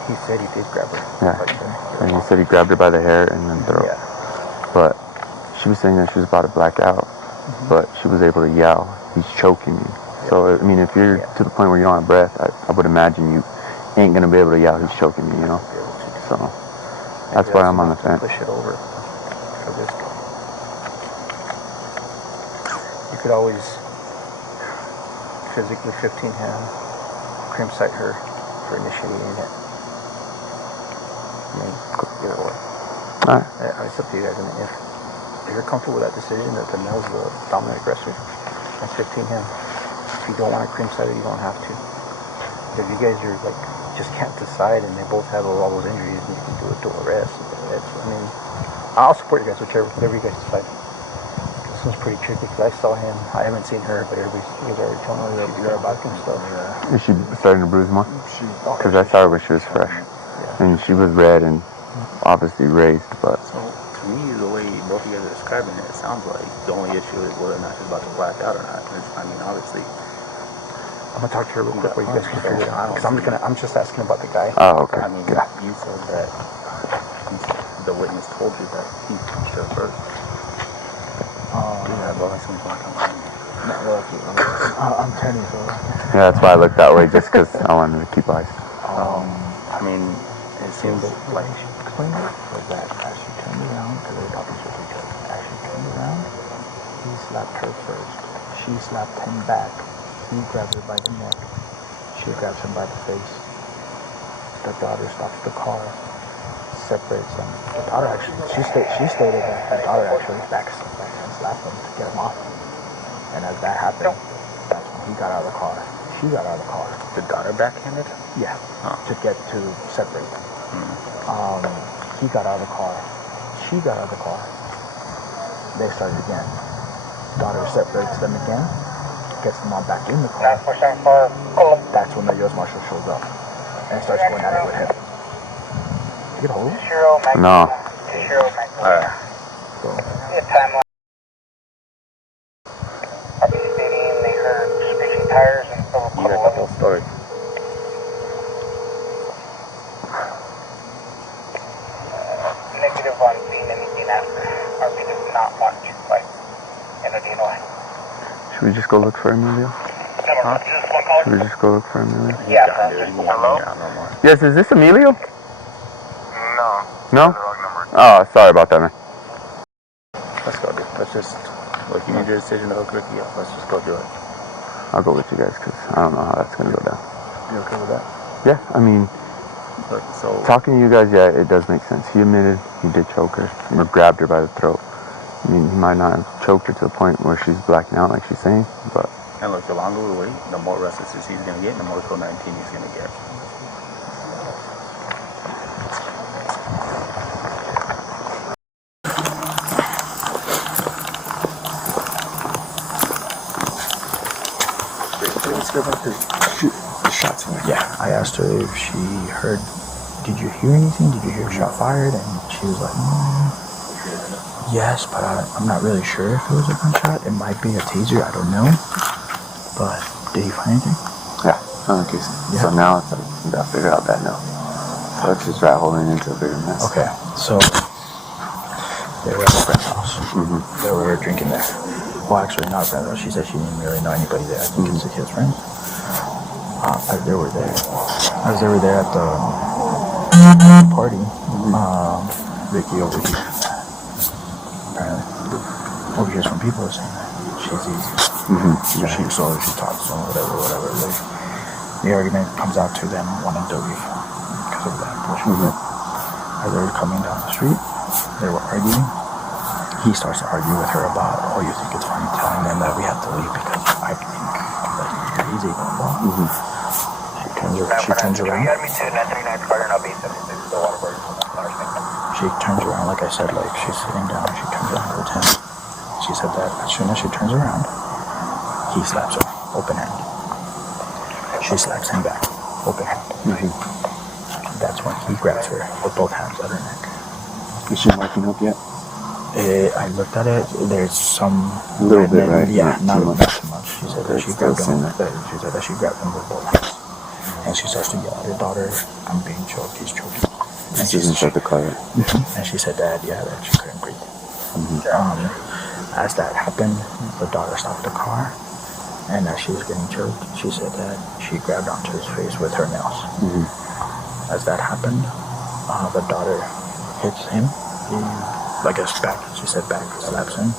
he said he did grab her. Yeah. And he said he grabbed her by the hair and then throat. Yeah. But she was saying that she was about to black out, but she was able to yell, "He's choking me." Yeah. So I mean, if you're to the point where you don't have breath, I would imagine you ain't gonna be able to yell, "He's choking me," you know. So that's why I'm on the fence. Push it over for this guy. You could always physically 15 him, crimp sight her for initiating it. I mean, either way. Alright. It's up to you guys. I mean, if you're comfortable with that decision that the male's the dominant aggressor, then 15 him. If you don't want to crimp sight it, you don't have to. If you guys are like just can't decide and they both have all those injuries, and you can do a dual arrest. I'll support you guys, whatever you guys decide. This one's pretty tricky because I saw him. I haven't seen her, but you guys already told me that you're about and stuff. Is she starting to bruise more? Because I saw her when she was fresh. Yeah. And she was red and obviously raised, but... So, to me, the way both of you guys are describing it, it sounds like the only issue is whether or not she's about to black out or not. I mean, obviously... I'm going to talk to her real quick while you guys can figure it out. Because I'm just asking about the guy. Oh, okay. I mean, you said that the witness told you that he punched her first. I'm 10 years old. Yeah, that's why I looked that way, just because I wanted to keep eyes. I mean, it seems like... Explain it. Was that as she turned around, because they were talking to each other, as she turned around, he slapped her first. She slapped him back. He grabbed her by the neck. She grabs him by the face. The daughter stops the car, separates them. The daughter actually, she stated that the daughter actually backs and slapped him to get him off. And as that happened, that's when he got out of the car. She got out of the car. The daughter backhanded? Yeah, to separate them. He got out of the car. She got out of the car. They started again. Daughter separates them again. Gets them all back in the car. That's when the U.S. Marshal shows up and starts going at it with him. You get a hold of him? No. Alright. So, They heard screeching tires and You got the whole story. Negative on seeing anything after. RP does not want to fight in a DNY. Should we just go look for Emilio? Huh? Just one call? Should we just go look for Emilio? Yeah. Hello? Yes, is this Emilio? No. No? The wrong number. Oh, sorry about that, man. Let's go, dude. Let's just... Look, you made your decision to hook Ricky up. Let's just go do it. I'll go with you guys, because I don't know how that's going to go down. you okay with that? Yeah, I mean, Look, so... talking to you guys, yeah, it does make sense. He admitted he did choke her, or grabbed her by the throat. I mean, he might not have choked her to the point where she's blacking out like she's saying, but... And look, the longer we wait, the more restless he's going to get, and the more COVID-19 he's going to get. The shots. Yeah, I asked her if she heard, did you hear anything? Did you hear a shot fired? And she was like, yes, but I'm not really sure if it was a gunshot. It might be a taser, I don't know. But did he find anything? Yeah, okay. Yeah. So now it's like, we got to figure out that now. So it's just rat holing into a bigger mess. Okay, so they were at a friend's house. They were drinking there. Well, actually, not a friend. She said she didn't really know anybody there. I think it's his friend. As they were there at the party, Ricky over here, apparently, overhears from people saying that she's easy. She talks to them, whatever. Like, the argument comes out to them wanting to leave because of that bullshit. As they were coming down the street, they were arguing. He starts to argue with her about, oh, you think it's funny telling them that we have to leave because I think that you're easy, blah, blah. She turns around. She turns around, like I said, like she's sitting down. She turns around towards him. She said that as soon as she turns around, he slaps her, open hand. She slaps him back, open hand. That's when he grabs her with both hands at her neck. Is she marking up yet? I looked at it. There's some a little bit, right? Yeah, not too much. She said that she grabbed him. She said that she grabbed him with both hands, and she starts to yell at her daughter, "I'm being choked. He's choking." And she doesn't shut the car yet. And she said that she couldn't breathe. As that happened, the daughter stopped the car, and as she was getting choked, she said that she grabbed onto his face with her nails. As that happened, the daughter hits him. I guess back, she said backhand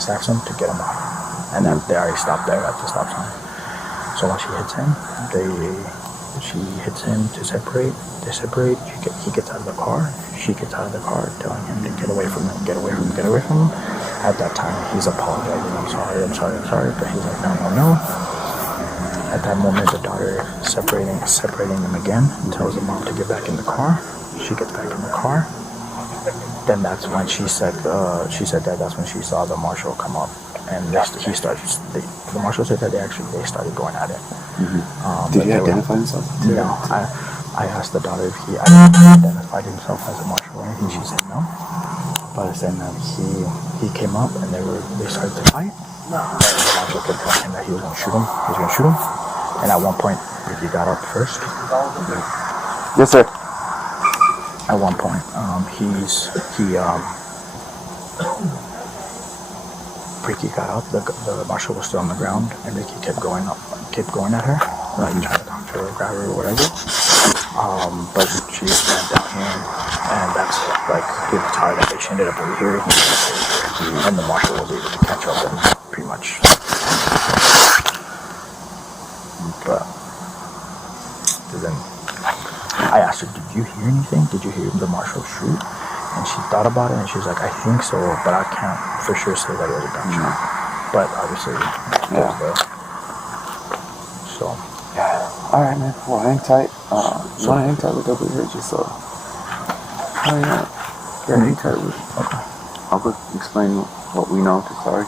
slaps him to get him off. And then they already stopped there at the stop sign. So when she hits him, she hits him to separate. They separate, he gets out of the car, she gets out of the car, telling him to get away from him. At that time, he's apologizing, I'm sorry, but he's like, no. At that moment, the daughter separating him again, tells the mom to get back in the car. She gets back in the car. then that's when she said that that's when she saw the marshal come up, and the marshal said that they started going at it. Did he identify himself? No, I asked the daughter if he identified himself as a marshal or anything. She said no, but saying that he came up and they started to fight. And the marshal kept telling him that he was going to shoot him. And at one point, Ricky got up first. Yes, sir. At one point, Ricky got up. The marshal was still on the ground, and Ricky kept going at her, like trying to talk to her, grab her, or whatever. But she just ran down here, and that's like the guitar that she ended up over here, and the marshal was able to catch up and pretty much. But then I asked her, "Did you hear anything? Did you hear the marshal shoot?" And she thought about it, and she was like, "I think so, but I can't for sure say that it was a gunshot." But obviously, it was there. So. Yeah. All right, man. Well, hang tight. You want to hang tight with W here, just so. Hang out. Yeah, hang tight with. Okay. I'll go explain what we know to Sarge.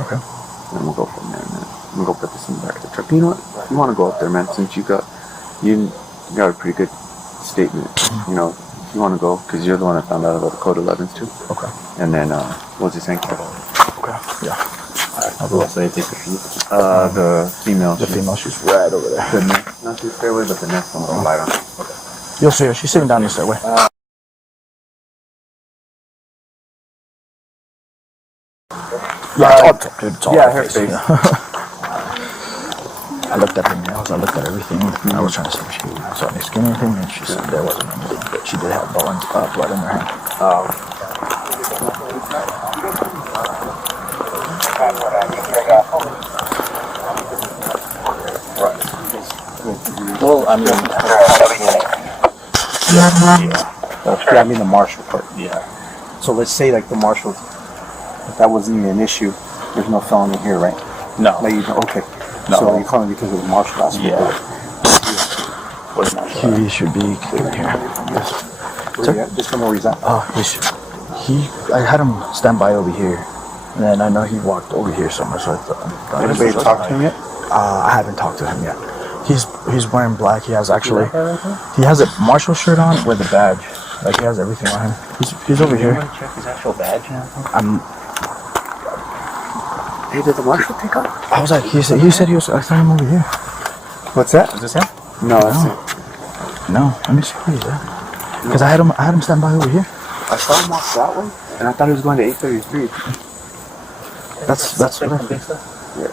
Okay. And then we'll go from there, man. We'll go put this in the back of the truck. You know what? You want to go up there, man, since you got a pretty good statement. You know, if you want to go, because you're the one that found out about the Code 11s too. Okay. And then, what's his name? Okay. Yeah. Alright. I'll go. So you take the feet. The female. The female, she's right over there. The neck, not too fairway, but the next one. Light on. Okay. You'll see her. She's sitting down the stairway. Yeah, it's all her face. I looked at her nails, I looked at everything. I was trying to see if she saw any skin or anything, and she said there wasn't anything, but she did have blood in her hand. Well, I mean, I mean the marshal part. yeah. So let's say like the marshal, if that wasn't even an issue, there's no felony here, right? No. Like, okay. No. So you're calling because of the marshal aspect. Yeah. What's not sure? He should be cleared here. Yes. Just from where he's at. I had him stand by over here, and then I know he walked over here somewhere. So I thought. Anybody talked to him yet? I haven't talked to him yet. He's wearing black. He has a marshal shirt on with a badge. Like he has everything on him. He's over here. Check his actual badge I'm. Hey, did the marshal pick up? I was like, he said he was. I saw him over here. What's that? Is this him? No, that's it. No, let me see where he's at. Because I had him stand by over here. I saw him walk that way, and I thought he was going to 833. That's what I think. Yeah.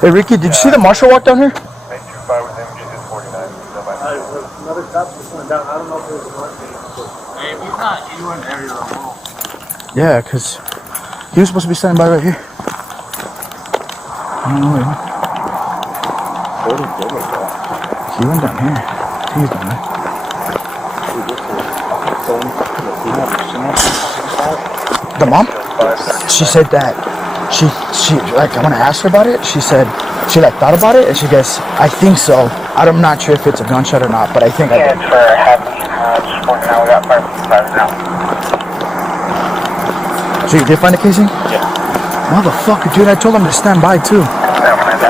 Hey Ricky, did you see the marshal walk down here? Another cop just went down. I don't know if it was a marshal. Hey, if he's not anywhere in the area, we'll. Yeah, because he was supposed to be standing by right here. I don't know where he went. He went down here. He's down there. The mom? She said that she like, when I asked her about it, she said she like thought about it and she goes, I think so. I'm not sure if it's a gunshot or not, but I think I Yeah, did. it's for Happy. Just pointing out, we got fire driving now. So you did find a casing? Yeah. Motherfucker, dude, I told him to stand by too. I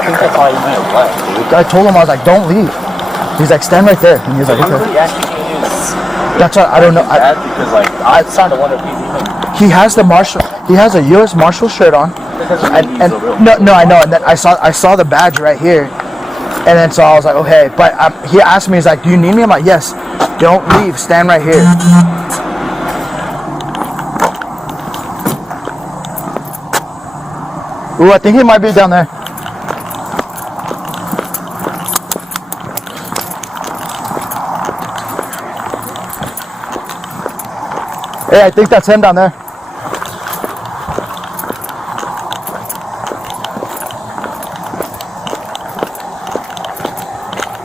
think that's all you need to what, dude? I told him, I was like, don't leave. He's like, stand right there. And he's like, I'm okay. really actually is That's what, I don't know. bad because, like, I'm starting to wonder if he's even... He has the Marshal, he has a U.S. Marshal shirt on. And no, I know. And then I saw the badge right here. And then so I was like, okay. But he asked me, he's like, do you need me? I'm like, yes. Don't leave. Stand right here. Ooh, I think he might be down there. Hey, I think that's him down there.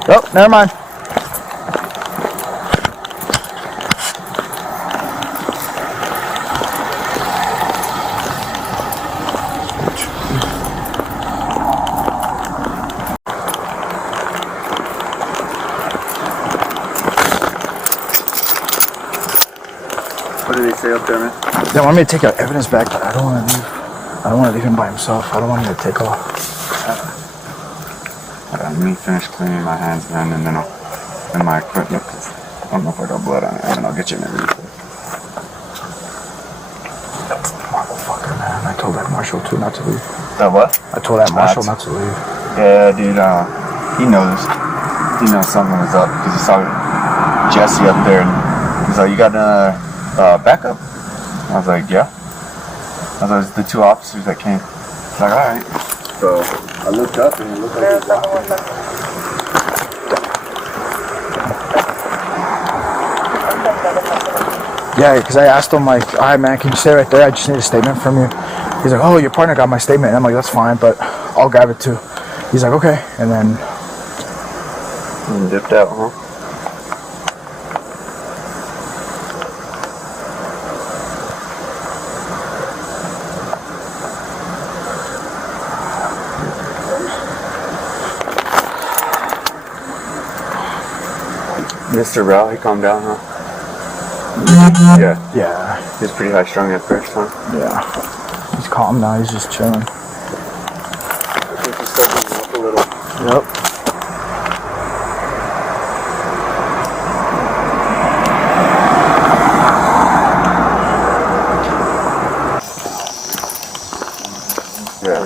Oh, never mind. What did they say up there, man? They want me to take our evidence back, but I don't want to leave. I don't want to leave him by himself. I don't want him to take off. Let me finish cleaning my hands, man, and then I'll and my equipment, because I don't know if I got blood on it, and then I'll get you an interview. Motherfucker, man. I told that Marshal too not to leave. That what? I told that Marshal not to leave. Yeah, dude, he knows. He knows something was up, because he saw Jesse up there, and he's like, you got backup? I was like, yeah. I was like, it's the two officers that came. He's like, alright. So I looked up and it looked like he was walking. Yeah, because I asked him, like, all right, man, can you stay right there? I just need a statement from you. He's like, oh, your partner got my statement. And I'm like, that's fine, but I'll grab it too. He's like, okay. And then... And dipped out, huh? Mr. Rel, he calmed down, huh? Yeah. Yeah. He was pretty high strung at first, huh? Yeah. He's calm now. He's just chilling. I think he's still moving up a little. Yep. Yeah.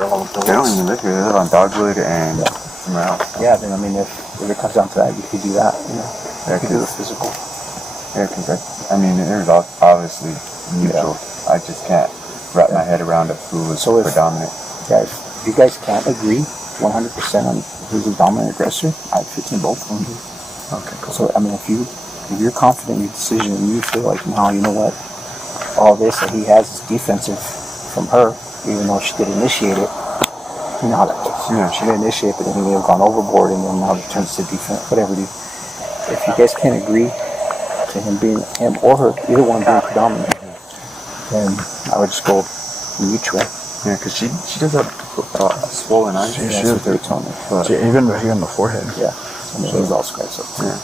They don't even live here. They live on Dogwood and somewhere else. Yeah, then, I mean, if it comes down to that, you could do that, you know? Yeah, You could do the physical. Yeah, because I mean, there's obviously mutual. I just can't wrap my head around it who was So if- predominant. Yeah, if you guys can't agree 100% on who's the dominant aggressor, I'd fit in both of them. Okay, cool. So, I mean, if you're confident in your decision and you feel like, no, you know what, all this that he has is defensive from her, even though she did initiate it, you know how that goes. Yeah. She didn't initiate, but then he may have gone overboard and then now it turns to defense, whatever, dude. If you guys can't agree to him or her, either one being predominant, then I would just go mutual. Yeah, because she does have swollen eyes. She That's should. what they were telling me. See, even right here on the forehead. Yeah. I mean, he's all scratched up. Yeah.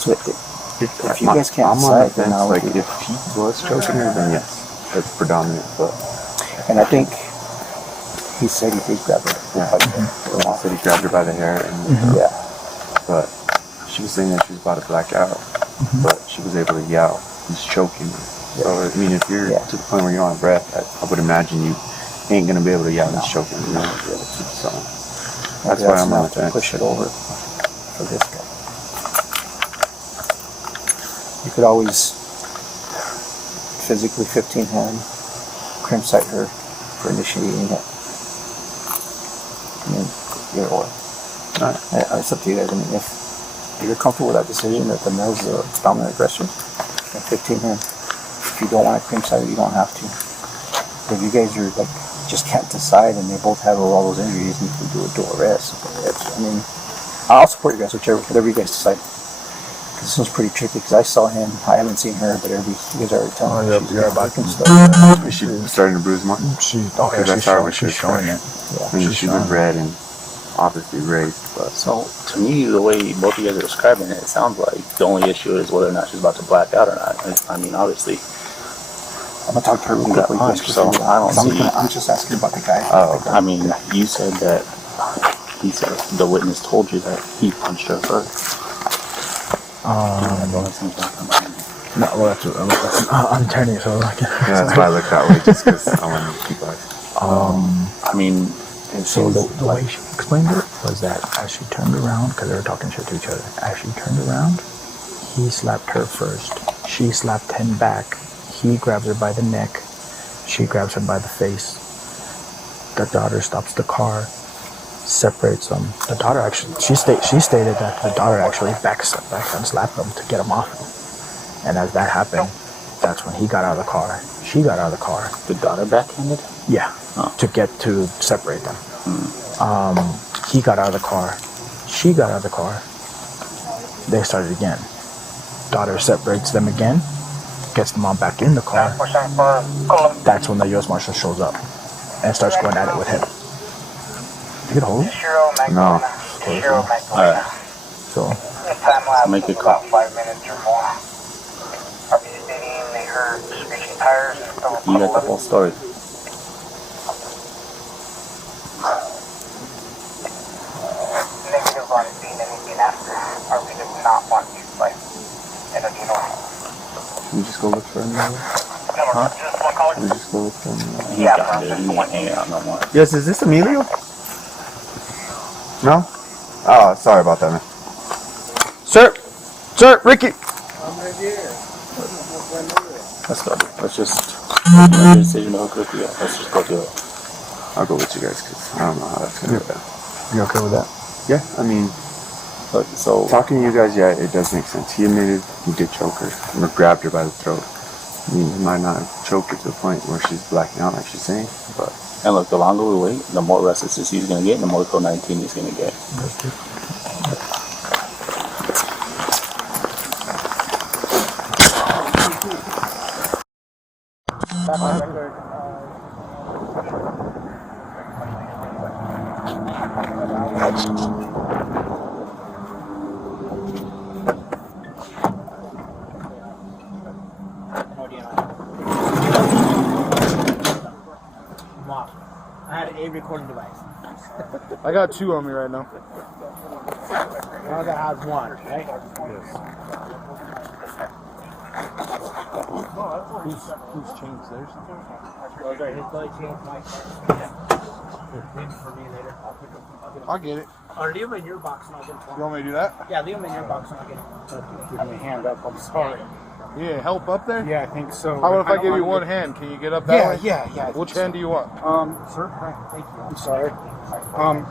So if you guys can't I'm on the decide, then fence, I'll like, if he was choking her, then yes, that's predominant, but And I think he said he did grab her. yeah. He said he grabbed her by the hair, and Yeah. but she was saying that she was about to black out, but she was able to yell, he's choking me. So, I mean, if you're to the point where you're on breath, I would imagine you ain't going to be able to yell, he's choking me. You know? So, that's why I'm on the fence. Push it over for this guy. You could always physically 15-hand crimp sight her for initiating it. I mean, either or. It's up to you guys. I mean, if you're comfortable with that decision that the male's the dominant aggressor, then 15-hand. If you don't want to crimp sight, you don't have to. But if you guys are like just can't decide and they both have all those injuries and you can do a dual arrest, I mean, I'll support you guys, whatever you guys decide. Because this one's pretty tricky because I saw him, I haven't seen her, but you guys already telling me she's back and stuff. Is she starting to bruise more? She's showing it. Yeah. I mean, she's been red and obviously raised, but... So, to me, the way both of you guys are describing it, it sounds like the only issue is whether or not she's about to black out or not. I mean, obviously, I'm gonna talk to her real got quick. punched, so I don't see... I'm just asking about the guy. I mean, you said that he said the witness told you that he punched her first. No, well, I'm turning it so I can. Yeah, that's why I look that way, just because I want to keep eyes. I mean, it So seems the way she explained it was that as she turned around, because they were talking shit to each other, as she turned around, he slapped her first. She slapped him back. He grabs her by the neck. She grabs him by the face. The daughter stops the car, separates them. The daughter actually, she stated that the daughter actually backhand slapped him to get him off him. And as that happened, that's when he got out of the car. She got out of the car. the daughter backhanded. Yeah, to separate them. He got out of the car. She got out of the car. They started again. Daughter separates them again, gets the mom back in the car. That's when the U.S. Marshal shows up and starts going at it with him. You get a hold of it? No. Alright, So, make it call. 5 minutes or more. RP stating they heard screeching tires and stuff. You got the whole story. Negative on seeing anything after. RP does not want you to fight. And you know. Can we just go look for him now? Can we just go look for him now? He got it. He ain't hanging out no more. Yes, is this Emilio? No? Oh, sorry about that, man. Sir, Ricky. Let's go. Let's just make a decision real quick. Yeah, let's just go through it. I'll go with you guys, because I don't know how that's going to go down. You okay with that? Yeah, I mean, Look, so talking to you guys, yeah, it does make sense. He admitted he did choke her, or grabbed her by the throat. I mean, he might not have choked her to the point where she's blacking out like she's saying, but... and look, the longer we wait, the more restlessness he's gonna get, and the more COVID-19 he's gonna get. I had a recording device. I got 2 on me right now. Now that has one, right? Who's changed theirs? His belly changed my Maybe for me later. I'll get it. Or leave them in your box and I'll get You them. want me to do that? Yeah, leave them in your box and I'll get them. Give me a hand up. I'm sorry. Yeah, help up there? Yeah, I think so. How about if I give you one hand? Can you get up that way? Yeah. Which hand do you want? Sir, thank you. I'm sorry.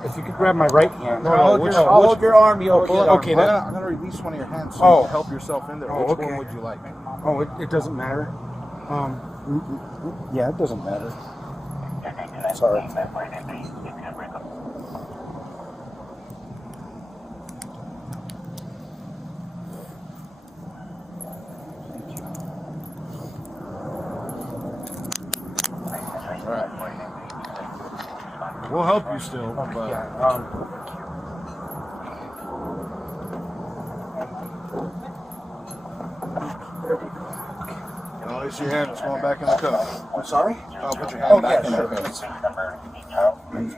If you could grab my right hand. No, I'll hold your arm. You hold your arm. Okay, I'm going to release one of your hands so you can help yourself in there. Oh, Which okay. one would you like? Oh, it doesn't matter. Yeah, it doesn't matter. Sorry. Alright. We'll help you still, but... Release your hand, it's going back in the cuff. I'm sorry? I'll put your hand back in the cuff. Maybe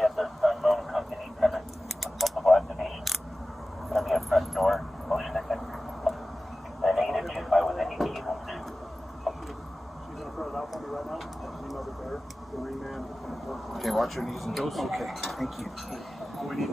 at this unknown company tenant with multiple activations. Gonna be a front door, motion detector. The negative choose by with any key holder. Okay, watch your knees and toes. Okay, thank you. We need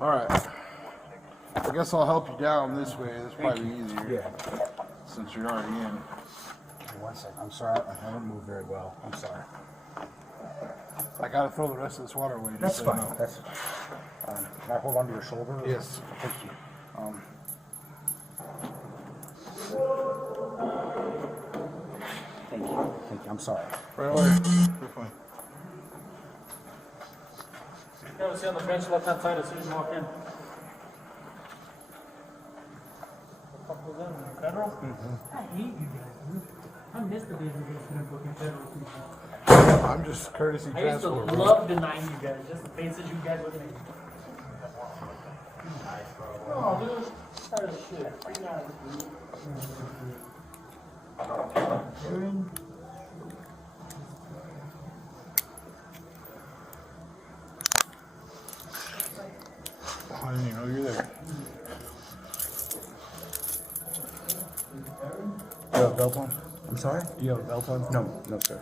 Alright. I guess I'll help you down this way. That's probably easier. Since you're already in. One second. I'm sorry. I haven't moved very well. I'm sorry. I gotta throw the rest of this water away. That's just so you fine. know. That's can I hold on to your shoulder? Yes. Thank you. Thank you. I'm sorry. Right away. You're fine. Go sit on the bench left hand side as soon as you walk in. What the fuck was that? Federal? I hate you guys, dude. I miss the days of this fucking federal people. I'm just courtesy I used to transport. love denying you guys, just the faces you guys would make. Oh, dude. Tired of shit. Freaking out of this, dude. I didn't even know you were there. You have a belt on? I'm sorry? You have a belt on? No, no, sir.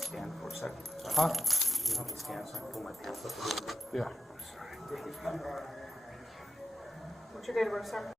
Stand for a second. Huh? You help me stand so I can pull my pants up a little bit. Yeah. What's your date of birth, sir?